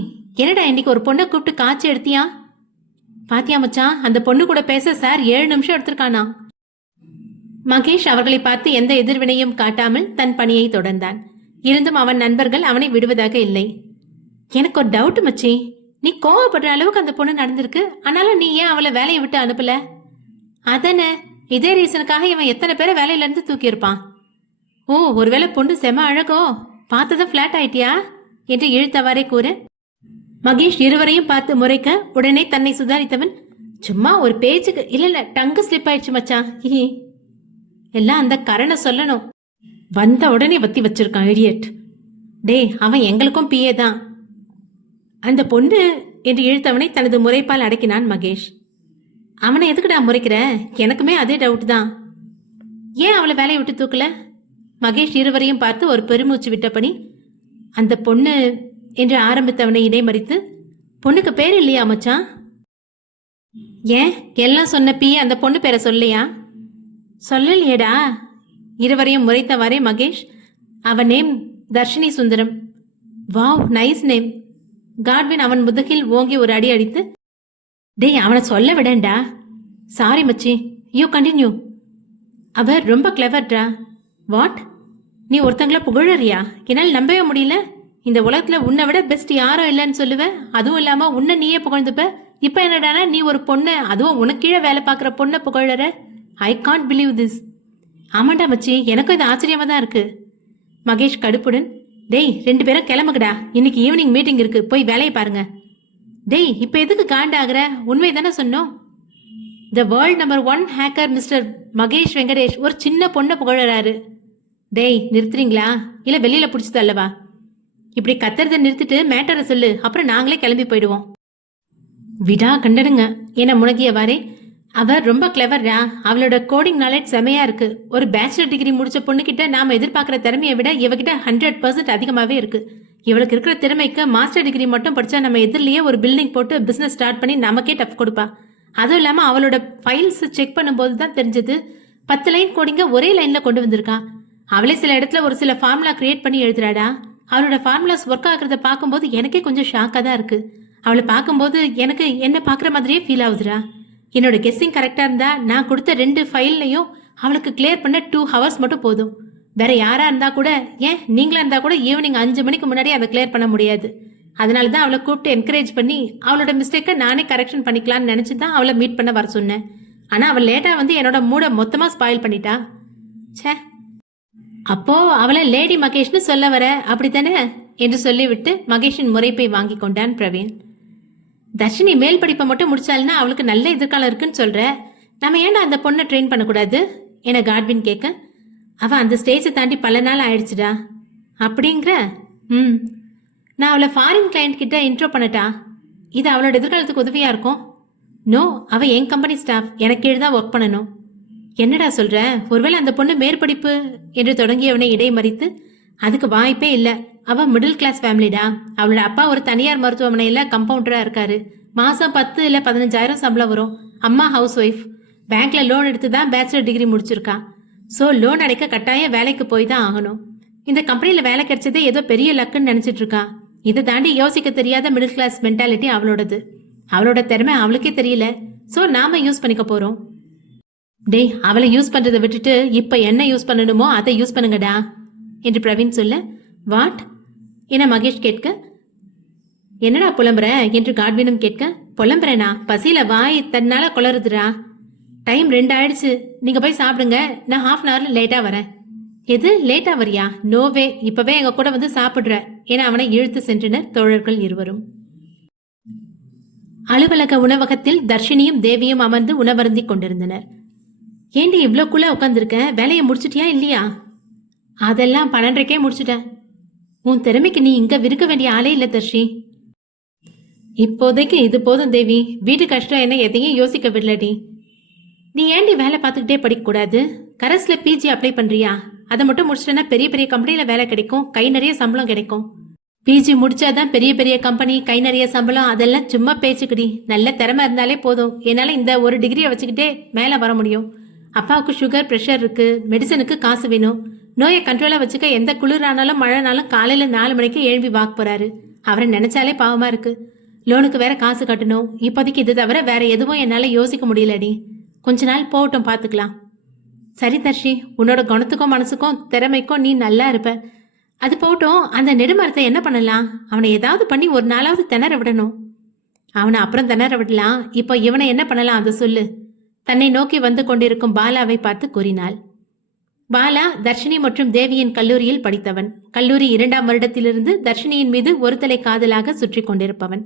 என்னடா இன்னைக்கு ஒரு பொண்ணை கூப்பிட்டு காய்ச்சி எடுத்தியா? பாத்தியா மச்சான், அந்த பொண்ணு கூட பேச சார் 7 நிமிஷம் எடுத்திருக்கானா? மகேஷ் அவர்களை பார்த்து எந்த எதிர்வினையும் காட்டாமல் தன் பணியை தொடர்ந்தான். இருந்தும் அவன் நண்பர்கள் அவனை விடுவதாக இல்லை. எனக்கு ஒரு டவுட் மச்சி, நீ கோவப்படுற அளவுக்கு அந்த பொண்ணு நடந்திருக்கு, ஆனாலும் நீ ஏன் அவளை வேலையை விட்டு அனுப்பல? அதன இதே ரீசனுக்காக இவன் எத்தனை பேரை வேலையில இருந்து தூக்கி இருப்பான். ஓ, ஒருவேளை பொண்ணு செம அழகோ, பார்த்ததும் பிளாட் ஆயிட்டியா என்று இழுத்தவாறே கூற மகேஷ் இருவரையும் பார்த்து முறைக்க உடனே தன்னை சுதாரித்தவன், சும்மா ஒரு பேச்சுக்கு, இல்ல டங்கு ஸ்லிப் ஆயிடுச்சு மச்சான், எல்லாம் அந்த கரணை சொல்லணும். வந்த உடனே வத்தி வச்சிருக்கான் இடியட். டே, அவன் எங்களுக்கும் பிஏ தான். அந்த பொண்ணு என்று இழுத்தவனை தனது முறைப்பால் அடக்கினான் மகேஷ். அவனை எதுக்குடா முறைக்கிற? எனக்குமே அதே டவுட் தான். ஏன் அவளை வேலையை விட்டு தூக்கல? மகேஷ் இருவரையும் பார்த்து ஒரு பெருமூச்சு விட்டபடி, அந்த பொண்ணு என்று ஆரம்பித்தவனை இடைமறித்து, பொண்ணுக்கு பேர் இல்லையா மச்சான்? ஏன் எல்லாம் சொன்ன பிஏ அந்த பொண்ணு பேரை சொல்லையா? சொல்லலையேடா. இருவரையும் முறைத்தவாறே மகேஷ், அவன் name Darshini Sundaram. Wow, nice name. Godwin அவன் முதுகில் ஓங்கி ஒரு அடி அடித்து, டேய் அவனை சொல்ல விடண்டா. சாரி மச்சி, யூ கண்டினியூ. அவர் ரொம்ப கிளவர்டா. வாட்? நீ ஒருத்தங்கள புகழறியா? என்னால் நம்பவே முடியல. இந்த உலகத்துல உன்னை விட பெஸ்ட் யாரும் இல்லைன்னு சொல்லுவ. அதுவும் இல்லாம உன்னை நீயே புகழ்ந்துப்ப. இப்ப என்னடானா நீ ஒரு பொண்ணை, அதுவும் உனக்கு கீழே வேலை பார்க்குற பொண்ணை புகழற. I can't believe this. ஆமாண்டா மச்சி, எனக்கும் இது ஆச்சரியமா தான் இருக்கு. மகேஷ் கடுப்புடன், டேய் 2 பேரும் கிளம்புகடா, இன்னைக்கு ஈவினிங் மீட்டிங் இருக்கு, போய் வேலையை பாருங்க. டேய், இப்ப எதுக்கு காண்டாகிற? உண்மை தானே சொன்னோம். The world number 1 hacker mister Mahesh Venkatesh ஒரு சின்ன பொண்ணை புகழறாரு. டேய் நிறுத்துறீங்களா, இல்ல வெளியில பிடிச்சி தள்ளவா? இப்படி கத்துறதை நிறுத்திட்டு மேட்டரை சொல்லு, அப்புறம் நாங்களே கிளம்பி போயிடுவோம். விடா கண்டனுங்க என முனகியவாறே அவ ரொம்ப கிளவர்ரா. அவளோட கோடிங் நாலேஜ் செமையா இருக்கு. ஒரு பேச்சுலர் டிகிரி முடிச்ச பொண்ணுகிட்ட நாம எதிர்பார்க்குற திறமையை விட இவகிட்ட 100% அதிகமாவே இருக்கு. இவளுக்கு இருக்கிற திறமைக்கு மாஸ்டர் டிகிரி மட்டும் படிச்சா நம்ம எதிரிலேயே ஒரு பில்டிங் போட்டு பிசினஸ் ஸ்டார்ட் பண்ணி நமக்கே டஃப் கொடுப்பா. அதுவும் இல்லாம அவளோட ஃபைல்ஸ் செக் பண்ணும்போது தான் தெரிஞ்சது 10 லைன் கோடிங்க ஒரே லைன்ல கொண்டு வந்திருக்கா. அவளே சில இடத்துல ஒரு சில ஃபார்முலா கிரியேட் பண்ணி எழுதுறாடா. அவளோட ஃபார்முலாஸ் ஒர்க் ஆகுறத பார்க்கும்போது எனக்கே கொஞ்சம் ஷாக்காக தான் இருக்கு. அவளை பார்க்கும்போது எனக்கு என்ன பார்க்குற மாதிரியே ஃபீல் ஆகுதுடா. என்னோட கெஸ்ஸிங் கரெக்டாக இருந்தா நான் கொடுத்த 2 ஃபைல்லையும் அவளுக்கு கிளியர் பண்ண 2 ஹவர்ஸ் மட்டும் போதும். வேற யாரா இருந்தா கூட, ஏன் நீங்களா இருந்தா கூட ஈவினிங் 5 மணிக்கு முன்னாடி அதை கிளியர் பண்ண முடியாது. அதனால தான் அவளை கூப்பிட்டு என்கரேஜ் பண்ணி அவளோட மிஸ்டேக்கை நானே கரெக்ஷன் பண்ணிக்கலாம்னு நினச்சி தான் அவளை மீட் பண்ண வர சொன்னேன். ஆனால் அவள் லேட்டாக வந்து என்னோட மூடை மொத்தமாக ஸ்பாயில் பண்ணிட்டா. ச்சே, அப்போ அவளை லேடி மகேஷ்னு சொல்ல வர அப்படித்தானே என்று சொல்லிவிட்டு மகேஷின் முறைப்பை வாங்கி கொண்டான் பிரவீன். தர்ஷினி மேல் படிப்பை மட்டும் முடிச்சால்னா அவளுக்கு நல்ல எதிர்காலம் இருக்குன்னு சொல்ற. நம்ம ஏன்டா அந்த பொண்ணை ட்ரெயின் பண்ணக்கூடாது என காட்வின் கேட்க, அவள் அந்த ஸ்டேஜை தாண்டி பல நாள் ஆயிடுச்சுடா. அப்படிங்கிற? நான் அவளை ஃபாரின் கிளைண்ட் கிட்ட இன்ட்ரோ பண்ணட்டா? இது அவளோட எதிர்காலத்துக்கு உதவியா இருக்கும். நோ, அவள் என் கம்பெனி ஸ்டாஃப், எனக்கு கீழே தான் ஒர்க் பண்ணணும். என்னடா சொல்ற? ஒருவேளை அந்த பொண்ணு மேற்படிப்பு என்று தொடங்கியவனை இடைமறித்து, அதுக்கு வாய்ப்பே இல்லை. அவள் மிடில் கிளாஸ் ஃபேமிலிடா. அவளோட அப்பா ஒரு தனியார் மருத்துவமனையில் கம்பவுண்டராக இருக்காரு. மாதம் 10 இல்லை 15,000 சம்பளம் வரும். அம்மா ஹவுஸ் ஒய்ஃப். பேங்க்ல லோன் எடுத்து தான் பேச்சுலர் டிகிரி முடிச்சிருக்கா. ஸோ லோன் அடைக்க கட்டாயம் வேலைக்கு போய் தான் ஆகணும். இந்த கம்பெனியில் வேலை கிடைச்சதே ஏதோ பெரிய லக்குன்னு நினச்சிட்டு இருக்கா. இதை தாண்டி யோசிக்க தெரியாத மிடில் கிளாஸ் மென்டாலிட்டி அவளோடது. அவளோட திறமை அவளுக்கே தெரியல. ஸோ நாம யூஸ் பண்ணிக்க போகிறோம். டேய், அவளை யூஸ் பண்ணுறதை விட்டுட்டு இப்போ என்ன யூஸ் பண்ணணுமோ அதை யூஸ் பண்ணுங்கடா என்று பிரவீன் சொல்ல, வாட் என மகேஷ் கேட்க, என்னடா புலம்புற என்று காட்வினும் கேட்க, புலம்புறேனா? பசியில வாய் தன்னால குளறுதுடா. டைம் 2 ஆயிடுச்சு. நீங்க போய் சாப்பிடுங்க. நான் 1/2 hour லேட்டா வரேன். எது லேட்டா வரியா? நோவே, இப்பவே எங்க கூட வந்து சாப்பிடுற என அவனை இழுத்து சென்றனர் தோழர்கள் இருவரும். அலுவலக உணவகத்தில் தர்ஷினியும் தேவியும் அமர்ந்து உணவருந்தி கொண்டிருந்தனர். ஏண்டி இவ்வளோக்குள்ள உட்காந்துருக்க? வேலையை முடிச்சிட்டியா இல்லையா? அதெல்லாம் 12:30க்கே முடிச்சுட்டேன். உன் திறமைக்கு நீ இங்க விருக்க வேண்டிய ஆளே இல்லை தர்ஷி. இப்போதைக்கு இது போதும் தேவி. வீட்டு கஷ்டம் என்ன எதையும் யோசிக்க விடலடி. நீ ஏண்டி வேலை பார்த்துக்கிட்டே படிக்கக்கூடாது? கரஸ்ல பிஜி அப்ளை பண்றியா? அதை மட்டும் முடிச்சிட்டேன்னா பெரிய பெரிய கம்பெனியில வேலை கிடைக்கும், கை நிறைய சம்பளம் கிடைக்கும். பிஜி முடிச்சாதான் பெரிய பெரிய கம்பெனி, கை நிறைய சம்பளம், அதெல்லாம் சும்மா பேச்சுக்கடி. நல்ல திறமை இருந்தாலே போதும். என்னால இந்த ஒரு டிகிரியை வச்சுக்கிட்டே மேலே வர முடியும். அப்பாவுக்கு சுகர், ப்ரெஷர் இருக்கு. மெடிசனுக்கு காசு வேணும். நோயை கண்ட்ரோலா வச்சுக்க எந்த குளிரானாலும் மழைனாலும் காலையில 4 மணிக்கு எழும்பி வாக் போறாரு. அவரை நினைச்சாலே பாவமா இருக்கு. லோனுக்கு வேற காசு கட்டணும். இப்போதைக்கு இது தவிர வேற எதுவும் என்னால யோசிக்க முடியலடி. கொஞ்ச நாள் போகட்டும், பார்த்துக்கலாம். சரி தர்ஷி, உன்னோட குணத்துக்கும் மனசுக்கும் திறமைக்கும் நீ நல்லா இருப்ப. அது போகட்டும், அந்த நெடுமரத்தை என்ன பண்ணலாம்? அவனை ஏதாவது பண்ணி ஒரு நாளாவது திணற விடணும். அவனை அப்புறம் திணற விடலாம். இப்போ இவனை என்ன பண்ணலாம் அதை சொல்லு. தன்னை நோக்கி வந்து கொண்டிருக்கும் பாலாவை பார்த்து கூறினாள். பாலா தர்ஷினி மற்றும் தேவியின் கல்லூரியில் படித்தவன். கல்லூரி 2ஆம் வருடத்திலிருந்து தர்ஷினியின் மீது ஒரு தலை காதலாக சுற்றி கொண்டிருப்பவன்.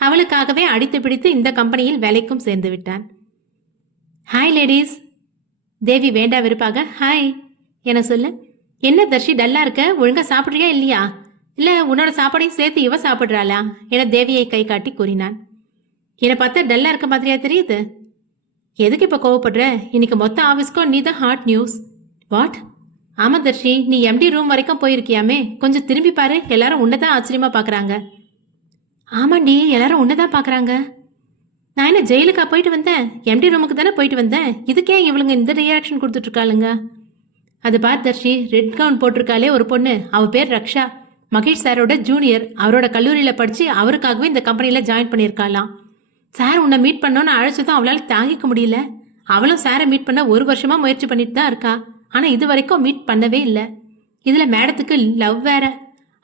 அவளுக்காகவே அடித்து பிடித்து இந்த கம்பெனியில் வேலைக்கும் சேர்ந்து விட்டான். Hi ladies. தேவி வேண்டா வெறுப்பாக ஹாய் என சொல்ல, என்ன தர்ஷி டல்லா இருக்க? ஒழுங்கா சாப்பிட்றியா இல்லையா? இல்ல உன்னோட சாப்பாடையும் சேர்த்து இவ சாப்பிட்றாளா என தேவியை கை காட்டி கூறினான். என்னை பார்த்தா டல்லா இருக்க மாதிரியா தெரியுது. எதுக்கு இப்ப கோவப்படுற? இன்னைக்கு மொத்த ஆபீஸ்க்கும் நீ தான் ஹாட் நியூஸ். வாட்? ஆமா தர்ஷி, நீ எம்டி ரூம் வரைக்கும் போயிருக்கியாமே, கொஞ்சம் திரும்பி பாரு. எல்லாரும் உன்னதான் ஆச்சரியமா பாக்குறாங்க. ஆமாண்டி, எல்லாரும் உன்னதான் பாக்குறாங்க. நான் என்ன ஜெயிலுக்கா போயிட்டு வந்தேன்? எம்டி ரூமுக்கு தானே போயிட்டு வந்தேன். இதுக்கே இவளுங்க இந்த ரியாக்ஷன் கொடுத்துட்டு இருக்காளுங்க. அது பார் தர்ஷி, ரெட் கவுன் போட்டிருக்காளே ஒரு பொண்ணு, அவ பேர் ரக்ஷா. மகேஷ் சாரோட ஜூனியர். அவரோட கல்லூரியில படிச்சு அவருக்காகவே இந்த கம்பெனியில ஜாயின் பண்ணியிருக்காளாம். சார் உன்னை மீட் பண்ணோன்னு அழைச்சதும் அவளால் தாங்கிக்க முடியல. அவளும் சாரை மீட் பண்ண 1 வருஷமா முயற்சி பண்ணிட்டு தான் இருக்கா. ஆனா இது வரைக்கும் மீட் பண்ணவே இல்லை. இதுல மேடத்துக்கு லவ் வேற.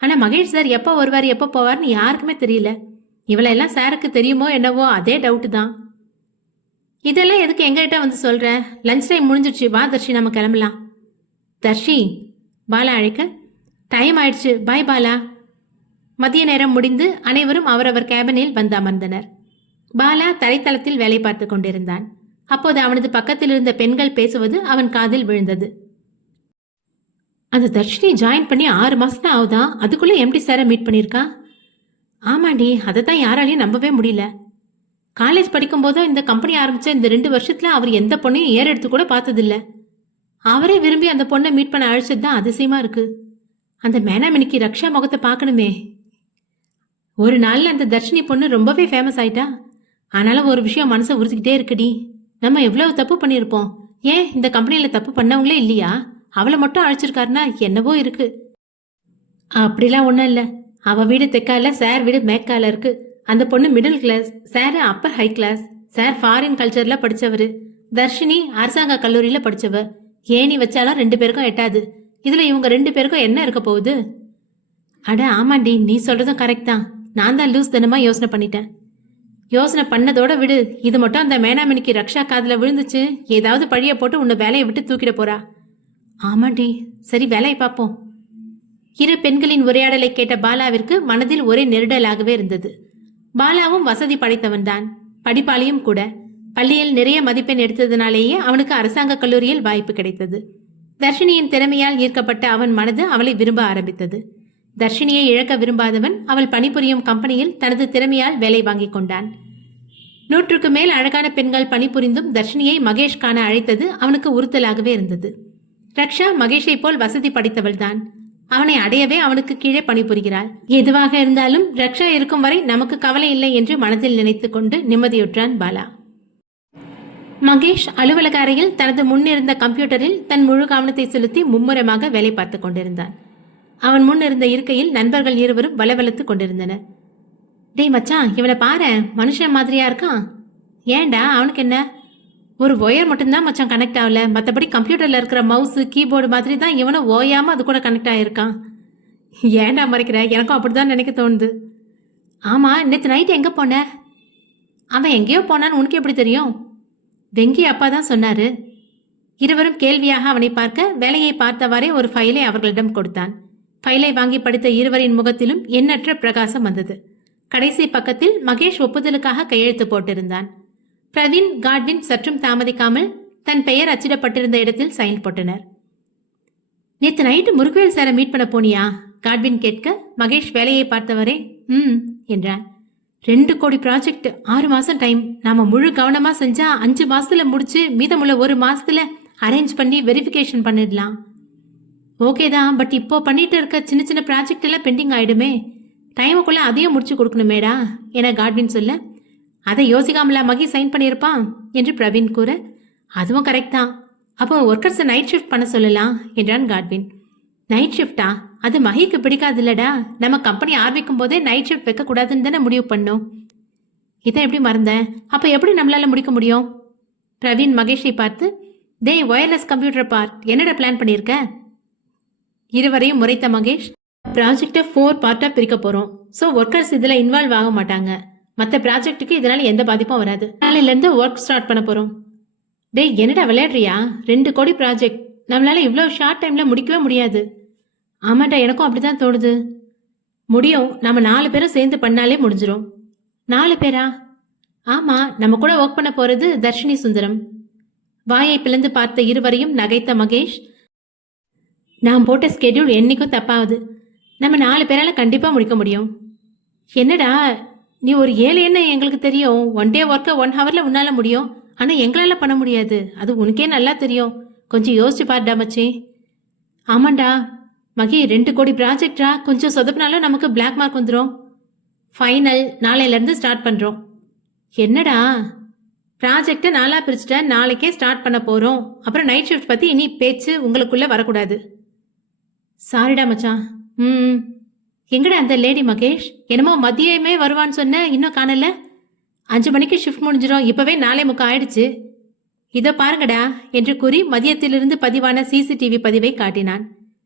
ஆனா மகேஷ் சார் எப்போ வருவார் எப்போ போவார்னு யாருக்குமே தெரியல. இவளெல்லாம் சாருக்கு தெரியுமோ என்னவோ, அதே டவுட்டு தான். இதெல்லாம் எதுக்கு எங்ககிட்ட வந்து சொல்ற? லஞ்ச் டைம் முடிஞ்சிடுச்சு, வா தர்ஷி நம்ம கிளம்பலாம். தர்ஷி, பாலா அழைக்க, டைம் ஆயிடுச்சு, பாய் பாலா. மதிய நேரம் முடிந்து அனைவரும் அவரவர் கேபினில் வந்து அமர்ந்தனர். பாலா தரைத்தளத்தில் வேலை பார்த்து கொண்டிருந்தான். அப்போது அவனது பக்கத்தில் இருந்த பெண்கள் பேசுவது அவன் காதில் விழுந்தது. அந்த தர்ஷினி ஜாயின் பண்ணி 6 மாசம் தான் ஆகுதா, அதுக்குள்ள எம்டி சாரை மீட் பண்ணியிருக்கா? ஆமாண்டி, அதை தான் யாராலையும் நம்பவே முடியல. காலேஜ் படிக்கும்போதும் இந்த கம்பெனி ஆரம்பிச்ச இந்த 2 வருஷத்துல அவர் எந்த பொண்ணையும் ஏற எடுத்து கூட பார்த்ததில்ல. அவரே விரும்பி அந்த பொண்ணை மீட் பண்ண அழைச்சது தான் அதிசயமா இருக்கு. அந்த மேனாமணிக்கு ரக்ஷா முகத்தை பார்க்கணுமே. ஒரு நாள்ல அந்த தர்ஷினி பொண்ணு ரொம்பவே ஃபேமஸ் ஆயிட்டா. ஆனாலும் ஒரு விஷயம் மனசை உறுத்திக்கிட்டே இருக்குடி. நம்ம எவ்வளவு தப்பு பண்ணியிருப்போம். ஏன் இந்த கம்பெனியில தப்பு பண்ணவங்களே இல்லையா? அவளை மட்டும் அழைச்சிருக்காருன்னா என்னவோ இருக்கு. அப்படிலாம் ஒன்றும் இல்லை. அவ வீடு தெற்கால, சார் வீடு மேற்கால இருக்கு. அந்த பொண்ணு middle class, sir upper high class. Sir foreign கல்ச்சர்ல படிச்சவரு, தர்ஷினி அரசாங்க கல்லூரியில படிச்சவ. ஏணி வச்சாலும் 2 பேருக்கும் எட்டாது. இதுல இவங்க 2 பேருக்கும் என்ன இருக்க போகுது? அட ஆமாண்டி, நீ சொல்றதும் கரெக்ட் தான். நான் தான் லூஸ் தனமா யோசனை பண்ணிட்டேன். யோசனை பண்ணதோட விடு. இது மட்டும் அந்த மேனாமணிக்கு ரக்ஷா காதுல விழுந்துச்சு, ஏதாவது பழிய போட்டு உன்னை வேலையை விட்டு தூக்கிட போறா. ஆமாண்டி, சரி வேலையை பார்ப்போம். இரு பெண்களின் உரையாடலை கேட்ட பாலாவிற்கு மனதில் ஒரே நெருடலாகவே இருந்தது. பாலாவும் வசதி படைத்தவன்தான், படிப்பாளியும் கூட. பள்ளியில் நிறைய மதிப்பெண் எடுத்ததுனாலேயே அவனுக்கு அரசாங்க கல்லூரியில் வாய்ப்பு கிடைத்தது. தர்ஷினியின் திறமையால் ஈர்க்கப்பட்ட அவன் மனது அவளை விரும்ப ஆரம்பித்தது. தர்ஷினியை இழக்க விரும்பாதவன் அவள் பணிபுரியும் கம்பெனியில் தனது திறமையால் வேலை வாங்கிக் கொண்டான். 100க்கு மேல் அழகான பெண்கள் பணிபுரிந்தும் தர்ஷினியை மகேஷ் காண அழைத்தது அவனுக்கு உறுத்தலாகவே இருந்தது. ரக்ஷா மகேஷை போல் வசதி படைத்தவள்தான். அவனை அடையவே அவனுக்கு கீழே பணிபுரிகிறாள். எதுவாக இருந்தாலும் ரக்ஷா இருக்கும் வரை நமக்கு கவலை இல்லை என்று மனதில் நினைத்துக் கொண்டு நிம்மதியுற்றான் பாலா. மகேஷ் அலுவலக அறையில் தனது முன்னிருந்த கம்ப்யூட்டரில் தன் முழு கவனத்தை செலுத்தி மும்முரமாக வேலை பார்த்து கொண்டிருந்தான். அவன் முன் இருந்த இருக்கையில் நண்பர்கள் இருவரும் வளவளத்துக் கொண்டிருந்தனர். டேய் மச்சான், இவனை பாரு, மனுஷன் மாதிரியா இருக்கான். ஏண்டா, அவனுக்கு என்ன? ஒரு ஒயர் மட்டும்தான் மச்சான் கனெக்ட் ஆகல. மற்றபடி கம்ப்யூட்டர்ல இருக்கிற மவுஸ் கீபோர்டு மாதிரி தான் இவனும் ஓயாம அது கூட கனெக்ட் ஆகிருக்கான். ஏண்டா மறைக்கிற? எனக்கும் அப்படிதான் நினைக்க தோணுது. ஆமா, நேற்று நைட்டு எங்க போன? அவன் எங்கேயோ போனான்னு உனக்கு எப்படி தெரியும்? வெங்கி அப்பா தான் சொன்னாரு. இருவரும் கேள்வியாக அவனை பார்க்க வேலையை பார்த்தவாறே ஒரு ஃபைலை அவர்களிடம் கொடுத்தான். ஃபைலை வாங்கி படித்த இருவரின் முகத்திலும் எண்ணற்ற பிரகாசம் வந்தது. கடைசி பக்கத்தில் மகேஷ் ஒப்புதலுக்காக கையெழுத்து போட்டிருந்தான். பிரவீன், காட்வின் சற்றும் தாமதிக்காமல் தன் பெயர் அச்சிடப்பட்டிருந்த இடத்தில் சைன் போட்டனர். நேற்று நைட்டு முருகவேல் சாரை மீட் பண்ண போனியா? காட்வின் கேட்க மகேஷ் வேலையை பார்த்தவரே என்றான். 2 கோடி ப்ராஜெக்ட், 6 மாசம் டைம். நாம முழு கவனமா செஞ்சா 5 மாசத்துல முடிச்சு மீதமுள்ள 1 மாசத்துல அரேஞ்ச் பண்ணி வெரிஃபிகேஷன் பண்ணிடலாம். ஓகே தான், பட் இப்போ பண்ணிட்டு இருக்க சின்ன சின்ன ப்ராஜெக்ட் எல்லாம் பெண்டிங் ஆயிடுமே. டைமுக்குள்ள அதையும் முடிச்சு கொடுக்கணுமேடா என காட்வின் சொல்ல, அதை யோசிக்காமலா மகி சைன் பண்ணியிருப்பான் என்று பிரவீன் கூற, அதுவும் கரெக்ட் தான். அப்போ ஒர்க்கர்ஸை நைட் ஷிஃப்ட் பண்ண சொல்லலாம் என்றான் காட்வின். நைட் ஷிஃப்டா? அது மகிக்கு பிடிக்காது இல்லடா. நம்ம கம்பெனி ஆரம்பிக்கும் போதே நைட் ஷிஃப்ட் வைக்க கூடாதுன்னு தானே முடிவு பண்ணோம். இதை எப்படி மறந்தேன்? அப்ப எப்படி நம்மளால முடிக்க முடியும்? பிரவீன் மகேஷை பார்த்து, டேய் ஒயர்லெஸ் கம்ப்யூட்டர் பார்ட், என்னடா பிளான் பண்ணியிருக்க? இருவரையும் முறைத்த மகேஷ், ப்ராஜெக்டை 4 பார்ட்டா பிரிக்க போறோம். ஸோ ஒர்க்கர்ஸ் இதுல இன்வால்வ் ஆக மாட்டாங்க. மற்ற ப்ராஜெக்டுக்கு இதனால எந்த பாதிப்பும் வராது. நாளையில இருந்து ஒர்க் ஸ்டார்ட் பண்ண போறோம். டேய் என்னடா விளையாடுறியா? 2 கோடி ப்ராஜெக்ட், நம்மளால இவ்வளவு ஷார்ட் டைம்ல முடிக்கவே முடியாது. ஆமாண்டா, எனக்கும் அப்படிதான் தோணுது. முடியும், நம்ம 4 பேரும் சேர்ந்து பண்ணாலே முடிஞ்சிடும். 4 பேரா? ஆமா, நம்ம கூட ஒர்க் பண்ண போறது தர்ஷினி சுந்தரம். வாயை பிளந்து பார்த்த இருவரையும் நகைத்த மகேஷ், நான் போட்ட ஸ்கெடியூல் என்னைக்கும் தப்பாவது. நம்ம 4 பேரால கண்டிப்பா முடிக்க முடியும். என்னடா நீ ஒரு 7 என்ன எங்களுக்கு தெரியும். 1 டே ஒர்க்கை 1 ஹவர்ல உன்னால முடியும். ஆனா எங்களால பண்ண முடியாது. அது உனக்கே நல்லா தெரியும். கொஞ்சம் யோசிச்சு பாருடா மச்சி. ஆமாண்டா மகி, 2 கோடி ப்ராஜெக்டா, கொஞ்சம் சொதப்பினாலும் நமக்கு பிளாக் மார்க் வந்துடும். ஃபைனல் நாளையில இருந்து ஸ்டார்ட் பண்றோம். என்னடா ப்ராஜெக்டை 4ஆ பிரிச்சுட்ட, நாளைக்கே ஸ்டார்ட் பண்ண போறோம். அப்புறம் நைட் ஷிஃப்ட் பத்தி இனி பேச்சு உங்களுக்குள்ள வரக்கூடாது. சாரிடா மச்சான். எங்கடா அந்த லேடி மகேஷ்? என்னமோ மதியமே வருவான்னு சொன்ன, இன்னும் காணல. 5 மணிக்கு ஷிஃப்ட் முடிஞ்சிடும், இப்பவே 4:45 ஆயிடுச்சு. இதோ பாருங்கடா என்று கூறி மதியத்திலிருந்து பதிவான சிசிடிவி பதிவை காட்டினான்.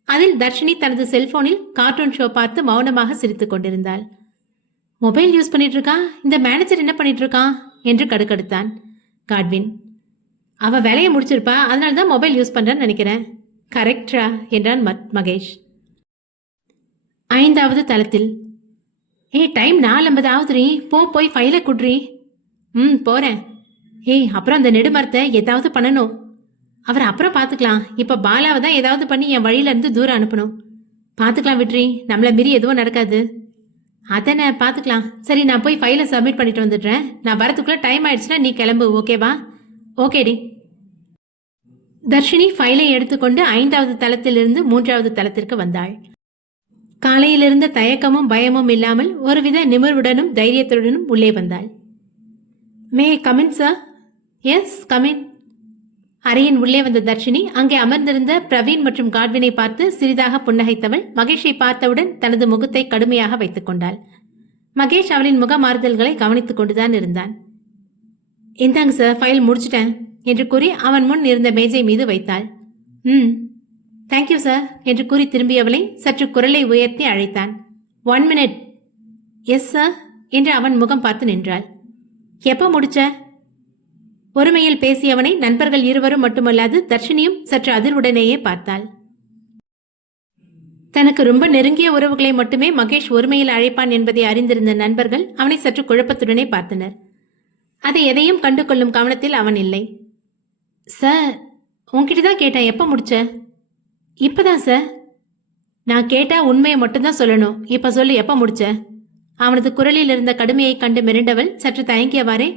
அதில் தர்ஷினி தனது செல்போனில் கார்ட்டூன் ஷோ பார்த்து மௌனமாக சிரித்துக் கொண்டிருந்தாள். மொபைல் யூஸ் பண்ணிட்டு இருக்கா, இந்த மேனேஜர் என்ன பண்ணிட்டு இருக்கான் என்று கடுக்கடுத்தான் காட்வின். அவ வேலையை முடிச்சிருப்பா, அதனால்தான் மொபைல் யூஸ் பண்றான்னு நினைக்கிறேன். கரெக்டா என்றான் மகேஷ். 5வது தளத்தில், டைம் 4:50 ஆகுதுரி, போய் ஃபைலை குட்ரி. போறேன். அப்புறம் அந்த நெடுமரத்தை ஏதாவது பண்ணணும். அவர் அப்புறம் பார்த்துக்கலாம். இப்ப பாலாவை தான் ஏதாவது பண்ணி என் வழியில இருந்து தூரம் அனுப்பணும். பார்த்துக்கலாம் விட்ரி, நம்மள மீறி எதுவும் நடக்காது. அதனை பார்த்துக்கலாம். சரி, நான் போய் ஃபைலை சப்மிட் பண்ணிட்டு வந்துடுறேன். நான் வரதுக்குள்ள டைம் ஆயிடுச்சுன்னா நீ கிளம்பு, ஓகேவா? ஓகேடி. தர்ஷினி ஃபைலை எடுத்துக்கொண்டு 5வது தளத்திலிருந்து 3வது தளத்திற்கு வந்தாள். காலையிலிருந்த தயக்கமும் பயமும் இல்லாமல் ஒருவித நிமிர்வுடனும் தைரியத்துடனும் உள்ளே வந்தாள். May come in sir? Yes come in. அறையின் உள்ளே வந்த தர்ஷினி அங்கே அமர்ந்திருந்த பிரவீன் மற்றும் காட்வினை பார்த்து சிறிதாக புன்னகைத்தவள் மகேஷை பார்த்தவுடன் தனது முகத்தை கடுமையாக வைத்துக் கொண்டாள். மகேஷ் அவளின் முக மாறுதல்களை கவனித்துக் கொண்டுதான் இருந்தான். இந்தாங்க சார், ஃபைல் முடிச்சிட்டேன் என்று கூறி அவன் முன் இருந்த மேஜை மீது வைத்தாள். தேங்க்யூ சார் என்று கூறி திரும்பியவளை சற்று குரலை உயர்த்தி அழைத்தான். 1 மினிட். எஸ் சார் என்று அவன் முகம் பார்த்து நின்றாள். எப்போ முடிச்ச? ஒருமையில் பேசியவனை நண்பர்கள் இருவரும் மட்டுமல்லாது தர்ஷினியும் சற்று அதிர்வுடனேயே பார்த்தாள். தனக்கு ரொம்ப நெருங்கிய உறவுகளை மட்டுமே மகேஷ் ஒருமையில் அழைப்பான் என்பதை அறிந்திருந்த நண்பர்கள் அவனை சற்று குழப்பத்துடனே பார்த்தனர். அதை எதையும் கண்டு கொள்ளும் கவனத்தில் அவன் இல்லை. சார், உன்கிட்ட தான் கேட்டேன், எப்போ முடிச்ச? இப்பதான் சார். நான் கேட்டா உண்மையை மட்டும்தான் சொல்லணும். இப்ப சொல்லு, எப்போ முடிச்ச? அவனது குரலில் இருந்த கடுமையை கண்டு மிரண்டவள் சற்று தயங்கியவாறே,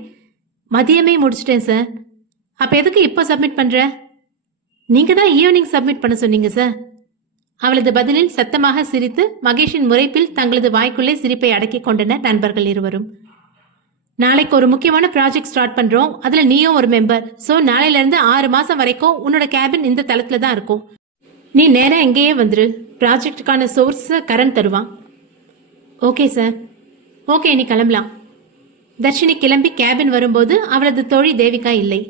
மதியமே முடிச்சிட்டேன் சார். அப்ப எதுக்கு இப்போ சப்மிட் பண்ற? நீங்க தான் ஈவினிங் சப்மிட் பண்ண சொன்னீங்க சார். அவளது பதிலில் சத்தமாக சிரித்து மகேஷின் முறைப்பில் தங்களது வாய்க்குள்ளே சிரிப்பை அடக்கிக் கொண்டனர் நண்பர்கள் இருவரும். நாளைக்கு ஒரு முக்கியமான ப்ராஜெக்ட் ஸ்டார்ட் பண்றோம். அதுல நீயும் ஒரு மெம்பர். ஸோ நாளையில இருந்து 6 மாசம் வரைக்கும் உன்னோட கேபின் இந்த தளத்துல தான் இருக்கும். நீ நேரா எங்கேயே வந்துரு. ப்ராஜெக்டுக்கான சோர்ஸ் கரண் தருவான். Okay sir. ஓகே, நீ கிளம்பலாம். தர்ஷினி கிளம்பி கேபின் வரும்போது அவளது தோழி தேவிகா இல்லை.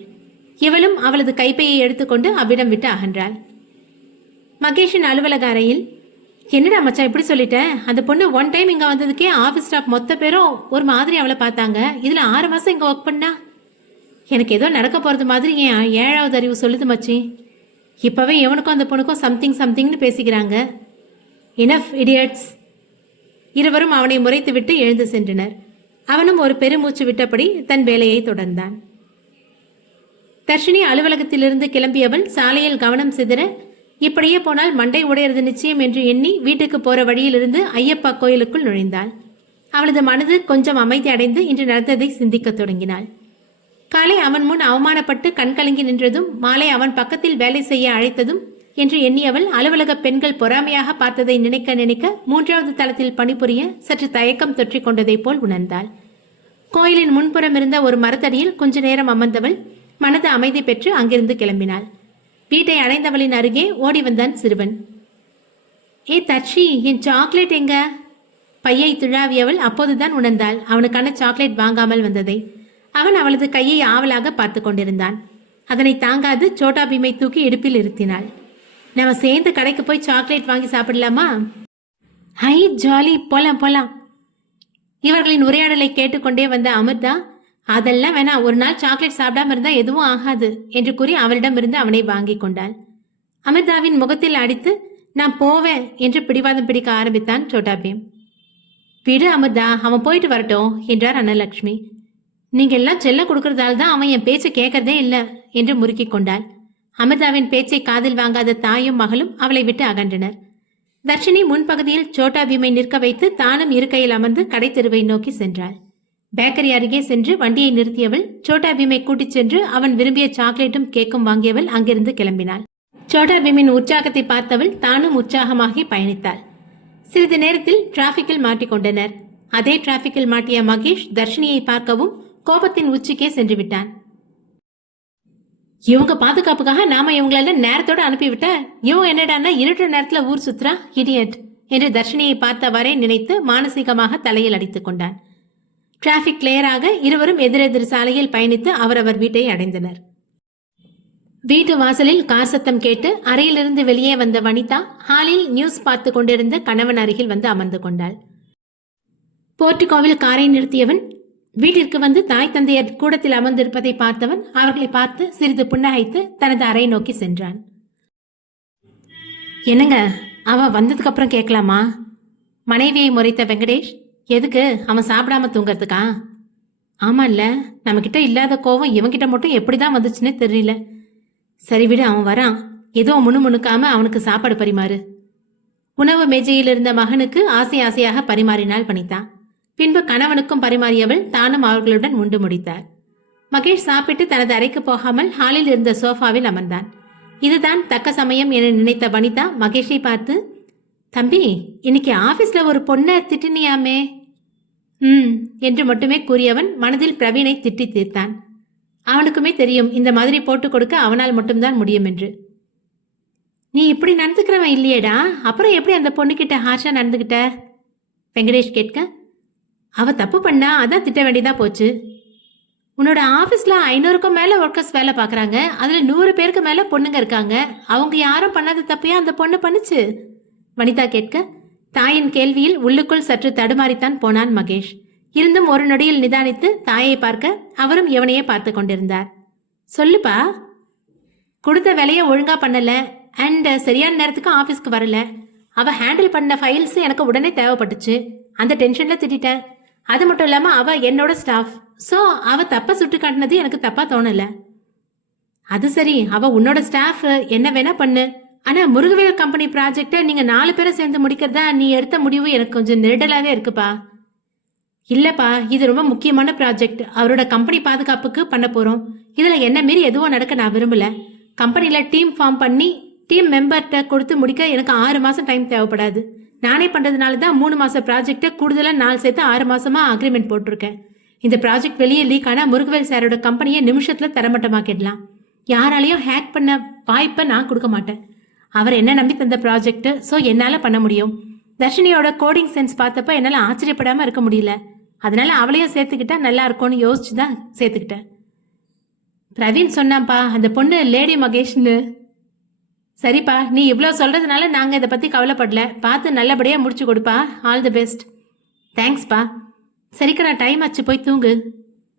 இவளும் அவளது கைப்பையை எடுத்துக்கொண்டு அவ்விடம் விட்டு அகன்றாள். மகேஷின் அலுவலக அறையில், என்னடா மச்சான் இப்படி சொல்லிட்ட? அந்த பொண்ணு 1 டைம் இங்க வந்ததுக்கே ஆஃபீஸ் ஸ்டாஃப் மொத்த பேரும் ஒரு மாதிரி அவளை பார்த்தாங்க. இதுல 6 மாசம் இங்க ஒர்க் பண்ணா எனக்கு ஏதோ நடக்க போறது மாதிரி என் 7வது அறிவு சொல்லுது மச்சி. இப்பவே எவனுக்கும் அந்த பொண்ணுக்கும் சம்திங்னு பேசிக்கிறாங்க. Enough idiots. இருவரும் அவனை முறைத்து விட்டு எழுந்து சென்றனர். அவனும் ஒரு பெருமூச்சு விட்டபடி தன் வேலையை தொடர்ந்தான். தர்ஷினி அலுவலகத்திலிருந்து கிளம்பியவள் சாலையில் கவனம் சிதற, இப்படியே போனால் மண்டை உடையறது நிச்சயம் என்று எண்ணி வீட்டுக்கு போற வழியிலிருந்து ஐயப்பா கோயிலுக்குள் நுழைந்தாள். அவளது மனது கொஞ்சம் அமைதி அடைந்து இன்று நடந்ததை சிந்திக்கத் தொடங்கினாள். காலை அவன் முன் அவமானப்பட்டு கண்கலங்கி நின்றதும், மாலை அவன் பக்கத்தில் வேலை செய்ய அழைத்ததும் என்று எண்ணியவள் அலுவலக பெண்கள் பொறாமையாக பார்த்ததை நினைக்க நினைக்க 3வது தளத்தில் பணிபுரிய சற்று தயக்கம் தொற்றிக் கொண்டதைப் போல் உணர்ந்தாள். கோயிலின் முன்புறம் இருந்த ஒரு மரத்தடியில் கொஞ்ச நேரம் அமர்ந்தவள் மனது அமைதி பெற்று அங்கிருந்து கிளம்பினாள். வீட்டை அடைந்தவளின் அருகே ஓடி வந்தான் சிறுவன். ஏ தர்ஷி, என் சாக்லேட் எங்க? பையை துழாவியவள் அப்போதுதான் உணர்ந்தாள் அவனுக்கான சாக்லேட் வாங்காமல் வந்ததை. அவன் அவளது கையை ஆவலாக பார்த்து கொண்டிருந்தான். அதனை தாங்காது சோட்டா பீமை தூக்கி இடுப்பில் இருத்தினாள். நம்ம சேர்ந்து கடைக்கு போய் சாக்லேட் வாங்கி சாப்பிடலாமா? ஹை ஜாலி, போலாம் போலாம். இவர்களின் உரையாடலை கேட்டுக்கொண்டே வந்த அமிர்தா, அதெல்லாம் வேணா, ஒரு நாள் சாக்லேட் சாப்பிடாம இருந்தா எதுவும் ஆகாது என்று கூறி அவளிடமிருந்து அவனை வாங்கி கொண்டாள். அமிர்தாவின் முகத்தில் அடித்து, நான் போவேன் என்று பிடிவாதம் பிடிக்க ஆரம்பித்தான் சோட்டா பீம். விடு அமிர்தா, அவன் போயிட்டு வரட்டும் என்றார் அன்னலட்சுமி. நீங்க எல்லாம் செல்ல கொடுக்கறதால தான் அவன் என் பேச்சை கேட்கறதே இல்லை என்று முறுக்கிக் கொண்டாள். அமிர்தாவின் பேச்சை காதில் வாங்காத தாயும் மகளும் அவளை விட்டு அகன்றனர். தர்ஷினி முன்பகுதியில் சோட்டா பீமை நிற்க வைத்து தானும் இருக்கையில் அமர்ந்து கடை தெருவை நோக்கி சென்றாள். பேக்கரி அருகே சென்று வண்டியை நிறுத்தியவள் சோட்டா பீமை கூட்டிச் சென்று அவன் விரும்பிய சாக்லேட்டும் கேக்கும் வாங்கியவள் அங்கிருந்து கிளம்பினாள். சோட்டா பீமின் உற்சாகத்தை பார்த்தவள் தானும் உற்சாகமாகி பயணித்தாள். சிறிது நேரத்தில் டிராபிக்கில் மாட்டிக்கொண்டனர். அதே டிராபிக்கில் மாட்டிய மகேஷ் தர்ஷினியை பார்க்கவும் கோபத்தின் உச்சிக்கே சென்று விட்டான். இவங்க பாதுகாப்புக்காக நாம இவங்களெல்லாம் நேரத்தோட அனுப்பிவிட்ட, இவன் என்னடான்னா இருட்டுற நேரத்துல ஊர் சுத்துறா இடியட் என்று தர்ஷினியை பார்த்தவாறே நினைத்து மானசீகமாக தலையில் அடித்துக் கொண்டான். டிராபிக் கிளியராக இருவரும் எதிரெதிர் சாலையில் பயணித்து அவரவர் வீட்டை அடைந்தனர். வீட்டு வாசலில் கார் சத்தம் கேட்டு அறையிலிருந்து வெளியே வந்த வனிதா ஹாலில் நியூஸ் பார்த்து கொண்டிருந்த கணவன் அருகில் வந்து அமர்ந்து கொண்டாள். போர்ட்டிகோவில் காரை நிறுத்தியவன் வீட்டிற்கு வந்து தாய் தந்தையர் கூடத்தில் அமர்ந்திருப்பதை பார்த்தவன் அவர்களை பார்த்து சிறிது புன்னகைத்து தனது அறை நோக்கி சென்றான். என்னங்க, அவன் வந்ததுக்கு அப்புறம் கேட்கலாமா? மனைவியை முறைத்த வெங்கடேஷ். எதுக்கு? அவன் சாப்பிடாம தூங்கறதுக்கா? ஆமா இல்ல, நம்ம கிட்ட இல்லாத கோவம் இவன்கிட்ட மட்டும் எப்படிதான் வந்துச்சுன்னே தெரியல. சரி விடு, அவன் வரான். ஏதோ முணுமுணுக்காம அவனுக்கு சாப்பாடு பரிமாறு. உணவு மேஜையில் இருந்த மகனுக்கு ஆசை ஆசையாக பரிமாறினாள் வனிதா. பின்பு கணவனுக்கும் பரிமாறியவள் தானும் அவர்களுடன் உண்டு முடித்தார். மகேஷ் சாப்பிட்டு தனது அறைக்கு போகாமல் ஹாலில் இருந்த சோஃபாவில் அமர்ந்தான். இதுதான் தக்க சமயம் என நினைத்த வனிதா மகேஷை பார்த்து, தம்பி, இன்னைக்கு ஆபீஸ்ல ஒரு பொண்ணை திட்டினியாமே என்று மட்டுமே கூறியவன் மனதில் பிரவீனை திட்டி தீர்த்தான். அவனுக்குமே தெரியும் இந்த மாதிரி போட்டு கொடுக்க அவனால் மட்டும்தான் முடியும் என்று. நீ இப்படி நடந்துக்கிறவன் இல்லையேடா, அப்புறம் எப்படி அந்த பொண்ணுக்கிட்ட ஹார்ஷா நடந்துக்கிட்ட? வெங்கடேஷ் கேட்க, அவ தப்பு பண்ணா அதான் திட்ட வேண்டியதா போச்சு. உன்னோட ஆஃபீஸில் 500க்கும் மேலே ஒர்க்கர்ஸ் வேலை பார்க்குறாங்க. அதில் 100 பேருக்கு மேலே பொண்ணுங்க இருக்காங்க. அவங்க யாரும் பண்ணாத தப்பையா அந்த பொண்ணு பண்ணுச்சு? வனிதா கேட்க, தாயின் கேள்வியில் உள்ளுக்குள் சற்று தடுமாறித்தான் போனான் மகேஷ். இருந்தும் ஒரு நொடியில் நிதானித்து தாயை பார்க்க அவரும் எவனையே பார்த்து கொண்டிருந்தார். சொல்லுப்பா. கொடுத்த வேலையை ஒழுங்கா பண்ணல அண்ட் சரியான நேரத்துக்கு ஆஃபீஸ்க்கு வரல. அவ ஹேண்டில் பண்ண ஃபைல்ஸ் எனக்கு உடனே தேவைப்பட்டுச்சு. அந்த டென்ஷன்ல திட்டேன். அது மட்டும் இல்லாம அவ என்னோட ஸ்டாஃப். ஸோ அவ தப்ப சுட்டு காட்டினது எனக்கு தப்பா தோணல. அது சரி, அவ உன்னோட ஸ்டாஃப், என்ன வேணா பண்ணு. ஆனா முருகவேல் கம்பெனி ப்ராஜெக்டை நீங்க 4 பேரை சேர்ந்து முடிக்கிறதா நீ எடுத்த முடிவு எனக்கு கொஞ்சம் நெருடலாவே இருக்குப்பா. இல்லப்பா, இது ரொம்ப முக்கியமான ப்ராஜெக்ட். அவரோட கம்பெனி பாதுகாப்புக்கு பண்ண போறோம். இதுல என்ன மீறி எதுவும் நடக்க நான் விரும்பல. கம்பெனில டீம் ஃபார்ம் பண்ணி டீம் மெம்பர்கிட்ட கொடுத்து முடிக்க எனக்கு 6 மாசம் டைம் தேவைப்படாது. நானே பண்றதுனால தான் 3 மாச ப்ராஜெக்டை கூடுதலாக 4 சேர்த்து 6 மாசமா அக்ரிமெண்ட் போட்டிருக்கேன். இந்த ப்ராஜெக்ட் வெளியே லீக் ஆனா முருகவேல் சாரோட கம்பெனியை நிமிஷத்துல தரமட்டமாக்கிடலாம். யாராலையும் ஹேக் பண்ண வாய்ப்பை நான் கொடுக்க மாட்டேன். அவர் என்ன நம்பி தந்த ப்ராஜெக்ட், ஸோ என்னால் பண்ண முடியும். தர்ஷினியோட கோடிங் சென்ஸ் பார்த்தப்ப என்னால் ஆச்சரியப்படாமல் இருக்க முடியல. அதனால அவளையும் சேர்த்துக்கிட்டா நல்லா இருக்கும்னு யோசிச்சு தான் சேர்த்துக்கிட்டேன். பிரவீன் சொன்னான்ப்பா, அந்த பொண்ணு லேடி மகேஷ்னு. சரிப்பா, நீ இவ்வளோ சொல்றதுனால நாங்கள் இதை பற்றி கவலைப்படல. பார்த்து நல்லபடியாக முடிச்சு கொடுப்பா. All the best. தேங்க்ஸ்ப்பா. சரிக்கா, நான் டைம் ஆச்சு, போய் தூங்கு.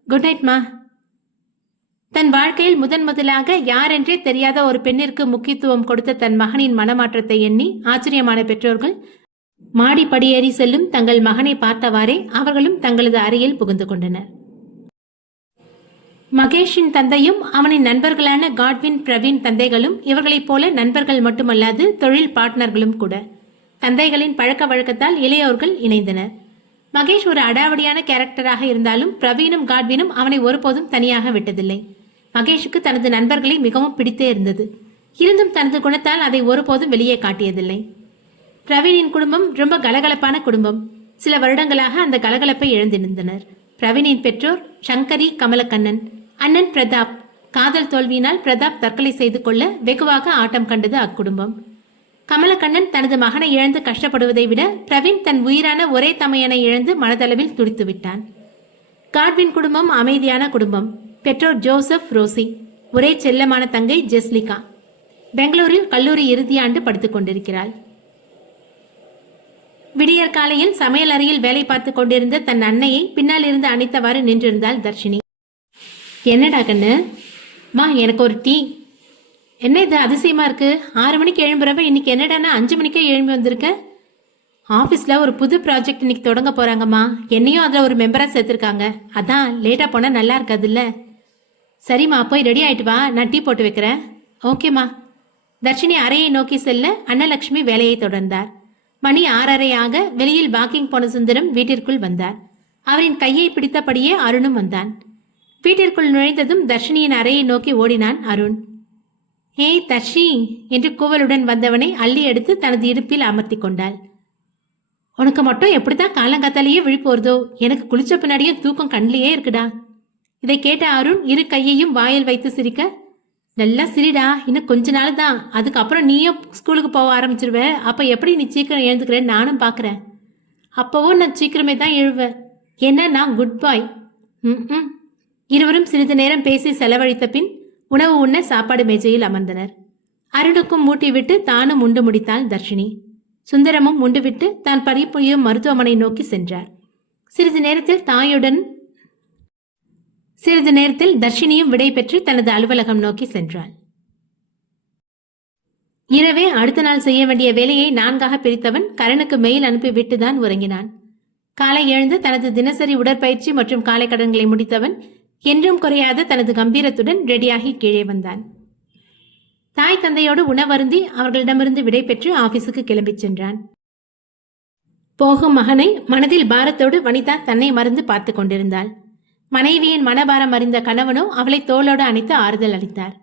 குட் நைட்மா. தன் வாழ்க்கையில் முதலாக யாரென்றே தெரியாத ஒரு பெண்ணிற்கு முக்கியத்துவம் கொடுத்த தன் மகனின் மனமாற்றத்தை எண்ணி ஆச்சரியமான பெற்றோர்கள் மாடி படியேறி செல்லும் தங்கள் மகனை பார்த்தவாறே அவர்களும் தங்களது அறையில் புகுந்து கொண்டனர். மகேஷின் தந்தையும் அவனின் நண்பர்களான காட்வின், பிரவீன் தந்தைகளும் இவர்களைப் போல நண்பர்கள் மட்டுமல்லாது தொழில் பார்ட்னர்களும் கூட. தந்தைகளின் பழக்க வழக்கத்தால் இளையோர்கள் இணைந்தனர். மகேஷ் ஒரு அடாவடியான கேரக்டராக இருந்தாலும் பிரவீனும் காட்வினும் அவனை ஒருபோதும் தனியாக விட்டதில்லை. மகேஷுக்கு தனது நண்பர்களை மிகவும் பிடித்தே இருந்தது. இருந்தும் தனது குணத்தால் அதை ஒருபோதும் வெளியே காட்டியதில்லை. பிரவீனின் குடும்பம் ரொம்ப கலகலப்பான குடும்பம். சில வருடங்களாக அந்த கலகலப்பை இழந்திருந்தனர். பிரவீனின் பெற்றோர் சங்கரி, கமலக்கண்ணன். அண்ணன் பிரதாப். காதல் தோல்வியினால் பிரதாப் தற்கொலை செய்து கொள்ள வெகுவாக ஆட்டம் கண்டது அக்குடும்பம். கமலக்கண்ணன் தனது மகனை இழந்து கஷ்டப்படுவதை விட பிரவீன் தன் உயிரான ஒரே தமையனை இழந்து மனதளவில் துடித்து விட்டான். காட்வின் குடும்பம் அமைதியான குடும்பம். பெற்றோர் ஜோசப், ரோசி. ஒரே செல்லமான தங்கை ஜெஸ்லிகா. பெங்களூரில் கல்லூரி இறுதியாண்டு படித்துக் கொண்டிருக்கிறாள். விடியற் காலையில் சமையல் அறையில் வேலை பார்த்து கொண்டிருந்த தன் அன்னையை பின்னால் இருந்து அணைத்தவாறு நின்றிருந்தாள் தர்ஷினி. என்னடா கண்ணு, வா, எனக்கு ஒரு டீ. என்ன இது அதிசயமா இருக்கு? 6 மணிக்கு எழும்புறவ இன்னைக்கு என்னடானா 5 மணிக்கே எழும்பி வந்திருக்க? ஆஃபீஸ்ல ஒரு புது ப்ராஜெக்ட் இன்னைக்கு தொடங்க போறாங்கம்மா. என்னையும் அதில் ஒரு மெம்பரா சேர்த்திருக்காங்க. அதான் லேட்டா போனா நல்லா இருக்காதுல்ல. சரிம்மா, போய் ரெடி ஆயிட்டு வா, நான் டீ போட்டு வைக்கிறேன். ஓகேம்மா. தர்ஷினி அறையை நோக்கி செல்ல அன்னலட்சுமி வேலையை தொடர்ந்தார். மணி 6:30 வெளியில் வாக்கிங் போன சுந்தரம் வீட்டிற்குள் வந்தார். அவரின் கையை பிடித்தபடியே அருணும் வந்தான். வீட்டிற்குள் நுழைந்ததும் தர்ஷினியின் அறையை நோக்கி ஓடினான் அருண். ஏய் தர்ஷி என்று கூவலுடன் வந்தவனை அள்ளி எடுத்து தனது இடுப்பில் அமர்த்தி கொண்டாள். உனக்கு மட்டும் எப்படித்தான் காலங்காத்தாலேயே விழிப்பு வருதோ? எனக்கு குளிச்ச பின்னாடியும் தூக்கம் கண்ணிலேயே இருக்குடா. இதை கேட்ட அருண் இரு கையையும் வாயில் வைத்து சிரிக்க, நல்லா சிரிடா, இன்னும் கொஞ்ச நாள் தான், அதுக்கப்புறம் நீயும் ஸ்கூலுக்கு போக ஆரம்பிச்சிருவ. அப்போ எப்படி நீ சீக்கிரம் எழுந்துக்கிறேன்னு நானும் பார்க்குறேன். அப்போவும் நான் சீக்கிரமே தான் எழுவேன். ஏன்னா நான் குட் பாய். இருவரும் சிறிது நேரம் பேசி செலவழித்த பின் உணவு உண்ண சாப்பாடு மேஜையில் அமர்ந்தனர். அருணுக்கும் மூட்டிவிட்டு தானும் உண்டு முடித்தாள் தர்ஷினி. சுந்தரமும் உண்டுவிட்டு தான் பணிபுரியும் மருத்துவமனை நோக்கி சென்றார். சிறிது நேரத்தில் தர்ஷினியும் விடை பெற்று தனது அலுவலகம் நோக்கி சென்றாள். இரவே அடுத்த நாள் செய்ய வேண்டிய வேலையை 4ஆக பிரித்தவன் கரனுக்கு மெயில் அனுப்பிவிட்டுதான் உறங்கினான். காலை எழுந்து தனது தினசரி உடற்பயிற்சி மற்றும் காலை கடன்களை முடித்தவன் என்றும் குறையாத தனது கம்பீரத்துடன் ரெடியாகி கீழே வந்தான். தாய் தந்தையோடு உணவருந்தி அவர்களிடமிருந்து விடை பெற்று ஆபீஸுக்கு கிளம்பிச் சென்றான். போகும் மகனை மனதில் பாரத்தோடு வனிதா தன்னை மறந்து பார்த்து கொண்டிருந்தாள். மனைவியின் மனபாரம் அறிந்த கணவனோ அவளை தோளோடு அணைத்து ஆறுதல் அளித்தார்.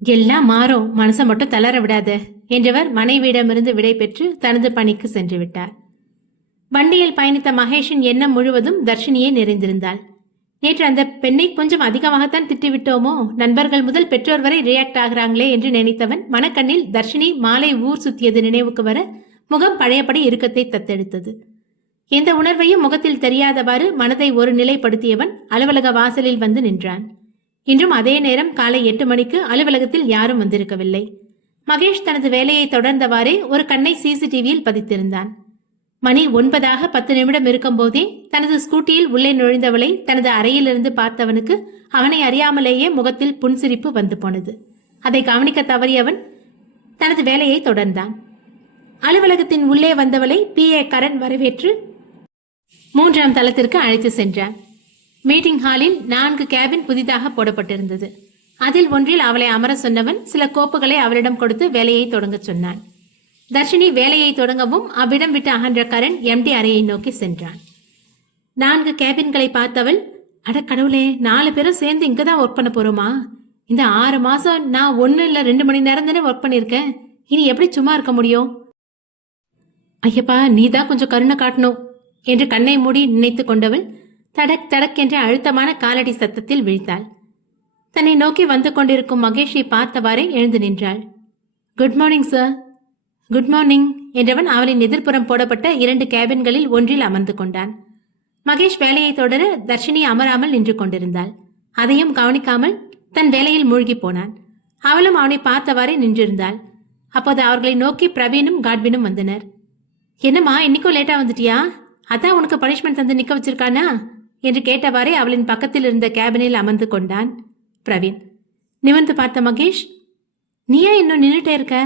எல்லாம் மாறும், மனசை மட்டும் தளர விடாத என்றவர் மனைவியிடமிருந்து விடை பெற்று தனது பணிக்கு சென்று விட்டார். வண்டியில் பயணித்த மகேஷின் எண்ணம் முழுவதும் தர்ஷினியே நிறைந்திருந்தாள். நேற்று அந்த பெண்ணை கொஞ்சம் அதிகமாகத்தான் திட்டிவிட்டோமோ, நண்பர்கள் முதல் பெற்றோர் வரை ரியாக்ட் ஆகிறாங்களே என்று நினைத்தவன் மனக்கண்ணில் தர்ஷினி மாலை ஊர் சுத்தியது நினைவுக்கு வர முகம் பழையபடி இறுக்கத்தை தத்தெடுத்தது. எந்த உணர்வையும் முகத்தில் தெரியாதவாறு மனதை ஒரு நிலைப்படுத்தியவன் அலுவலக வாசலில் வந்து நின்றான். இன்றும் அதே நேரம் காலை 8 மணிக்கு அலுவலகத்தில் யாரும் வந்திருக்கவில்லை. மகேஷ் தனது வேலையை தொடர்ந்தவாறே ஒரு கண்ணை சிசிடிவியில் பதித்திருந்தான். மணி 9 நிமிடம் இருக்கும் போதே தனது ஸ்கூட்டியில் உள்ளே நுழைந்தவளை தனது அறையிலிருந்து பார்த்தவனுக்கு அவனை அறியாமலேயே முகத்தில் புன்சிரிப்பு வந்து போனது. அதை கவனிக்க தவறியவன் தனது வேலையை தொடர்ந்தான். அலுவலகத்தின் உள்ளே வந்தவளை PA கரண் வரவேற்று 3ஆம் தளத்திற்கு அழைத்து சென்றான். மீட்டிங் ஹாலில் 4 கேபின் புதிதாக போடப்பட்டிருந்தது. அதில் ஒன்றில் அவளை அமர சொன்னவன் சில கோப்புகளை அவளிடம் கொடுத்து வேலையை தொடங்க சொன்னான். தர்ஷினி வேலையை தொடங்கவும் அவ்விடம் விட்டு அகன்ற கரண் MD அறையை நோக்கி சென்றான். 4 கேபின்களை பார்த்தவள், அட கடவுளே, 4 பேரும் சேர்ந்து இங்கதான் ஒர்க் பண்ண போறோமா? இந்த 6 மாசம் நான் 1 இல்ல 2 மணி நேரம் தானே ஒர்க் பண்ணிருக்கேன். இனி எப்படி சும்மா இருக்க முடியும்? ஐயப்பா, நீதான் கொஞ்சம் கருணை காட்டணும் என்று கண்ணை மூடி நினைத்து கொண்டவள் தடக் தடக் என்ற அழுத்தமான காலடி சத்தத்தில் விழித்தாள். தன்னை நோக்கி வந்து கொண்டிருக்கும் மகேஷை பார்த்தவாறே எழுந்து நின்றாள். Good morning sir. Good morning என்றவன் அவளின் எதிர்ப்புறம் போடப்பட்ட 2 கேபின்களில் ஒன்றில் அமர்ந்து கொண்டான். மகேஷ் வேலையை தொடர தர்ஷினி அமராமல் நின்று கொண்டிருந்தாள். அதையும் கவனிக்காமல் தன் வேலையில் மூழ்கி போனான். அவளும் அவனை பார்த்தவாறே நின்றிருந்தாள். அப்போது அவர்களை நோக்கி பிரவீனும் காட்வினும் வந்தனர். என்னம்மா, இன்னைக்கும் லேட்டா வந்துட்டியா? அதான் உனக்கு பனிஷ்மெண்ட் தந்து நிக்க வச்சிருக்கானா என்று கேட்டவாறே அவளின் பக்கத்தில் இருந்த கேபினில் அமர்ந்து கொண்டான் பிரவீன். நிமிர்ந்து பார்த்த மகேஷ், நீயா இன்னும் நின்றுட்டே இருக்க?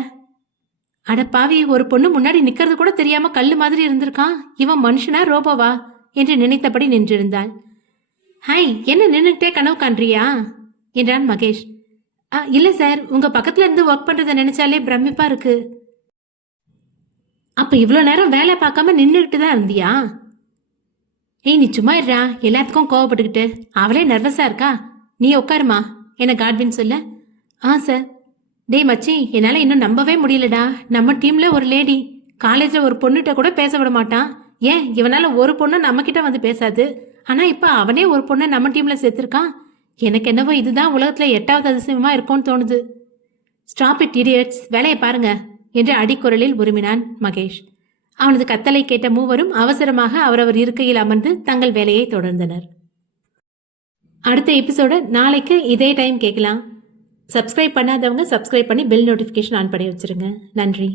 அடப்பாவி, ஒரு பொண்ணு முன்னாடி நிக்கிறது கூட தெரியாம கல்லு மாதிரி இருந்திருக்கான். இவன் மனுஷனா ரோபோவா என்று நினைத்தபடி நின்றிருந்தாள். ஹாய், என்ன நின்றுட்டே கனவு காண்றியா என்றான் மகேஷ். இல்ல சார், உங்க பக்கத்துல இருந்து ஒர்க் பண்றதை நினைச்சாலே பிரமிப்பா இருக்கு. அப்ப இவ்வளவு நேரம் வேலை பார்க்காம நின்றுகிட்டு தான் இருந்தியா? ஏய், நீ சும்மா இருடா, எல்லாத்துக்கும் கோவப்பட்டுக்கிட்டு. அவளே நர்வஸா இருக்கா, நீ உட்காருமா என காட்வின் சொல்ல. சார். டே மச்சி, என்னால இன்னும் நம்பவே முடியலடா. நம்ம டீம்ல ஒரு லேடி, காலேஜ்ல ஒரு பொண்ணுகிட்ட கூட பேச விட மாட்டான். ஏன், இவனால ஒரு பொண்ணு நம்ம கிட்ட வந்து பேசாது. ஆனா இப்ப அவனே ஒரு பொண்ணை நம்ம டீம்ல சேர்த்திருக்கான். எனக்கு என்னவோ இதுதான் உலகத்துல 8வது அதிசயமா இருக்கும்னு தோணுது. ஸ்டாப் இட் இடியட்ஸ், வேலையை பாருங்க என்று அடிக்குரலில் உருமினான் மகேஷ். அவனது கத்தலை கேட்ட மூவரும் அவசரமாக அவரவர் இருக்கையில் அமர்ந்து தங்கள் வேலையை தொடர்ந்தனர். அடுத்த எபிசோட நாளைக்கு இதே டைம் கேட்கலாம். சப்ஸ்கிரைப் பண்ணாதவங்க சப்ஸ்கிரைப் பண்ணி பெல் நோட்டிஃபிகேஷன் ஆன் பண்ணி வச்சிருங்க. நன்றி.